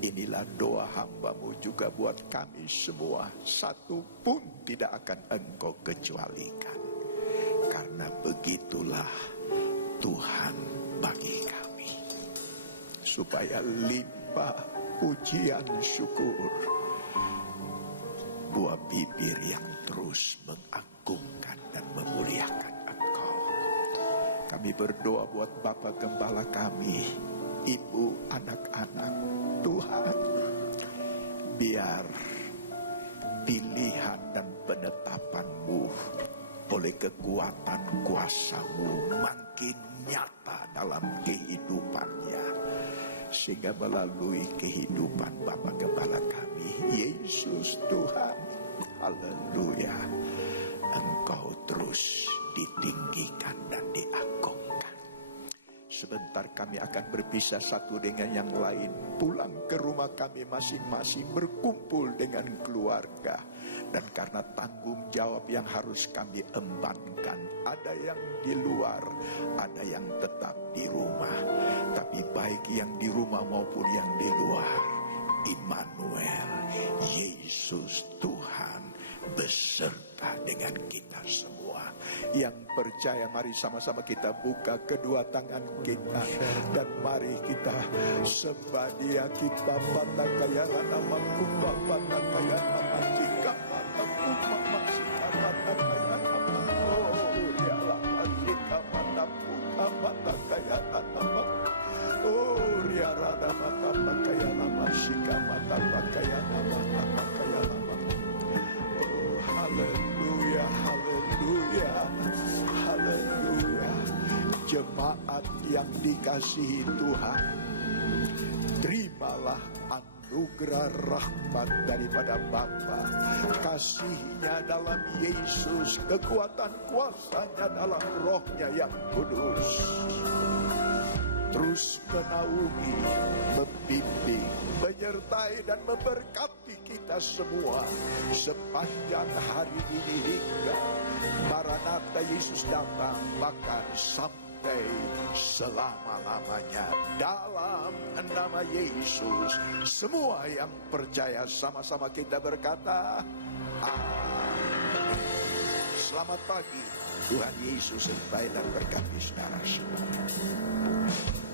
Inilah doa hamba-Mu juga buat kami semua. Satu pun tidak akan Engkau kecualikan. Karena begitulah Tuhan bagi kami. Supaya limpah pujian syukur. Buah bibir yang terus mengagungkan dan memuliakan Engkau. Kami berdoa buat Bapak Gembala kami, ibu, anak-anak, Tuhan, biar pilihan dan penetapan-Mu oleh kekuatan kuasa-Mu makin nyata dalam kehidupannya, sehingga melalui kehidupan Bapak Gembala kami, Yesus Tuhan, haleluya, Engkau terus ditinggikan dan diagungkan. Sebentar kami akan berpisah satu dengan yang lain, pulang ke rumah kami masing-masing, berkumpul dengan keluarga. Dan karena tanggung jawab yang harus kami embankan, ada yang di luar, ada yang tetap di rumah. Tapi baik yang di rumah maupun yang di luar, Immanuel, Yesus Tuhan beserta dengan kita semua. Yang percaya, mari sama-sama kita buka kedua tangan kita dan mari kita sembah Dia. Kita patakaya nama kumba patakaya nama jika mataku maksika patakaya nama oh ya lama jika mataku patakaya nama oh ya rada mata pakaya nama jika mata pakaya nama pakaya nama oh haleluya haleluya haleluya. Jemaat yang dikasihi Tuhan, terimalah anugerah anugerah rahmat daripada Bapa, kasih-Nya dalam Yesus, kekuatan kuasa-Nya dalam Roh-Nya yang kudus, terus menaungi, membimbing, menyertai dan memberkati kita semua sepanjang hari ini hingga Maranatha Yesus datang, bahkan sampai selama-lamanya. Dalam nama Yesus, semua yang percaya sama-sama kita berkata amin. Selamat pagi, Tuhan Yesus sertai dan berkati saudara-saudara.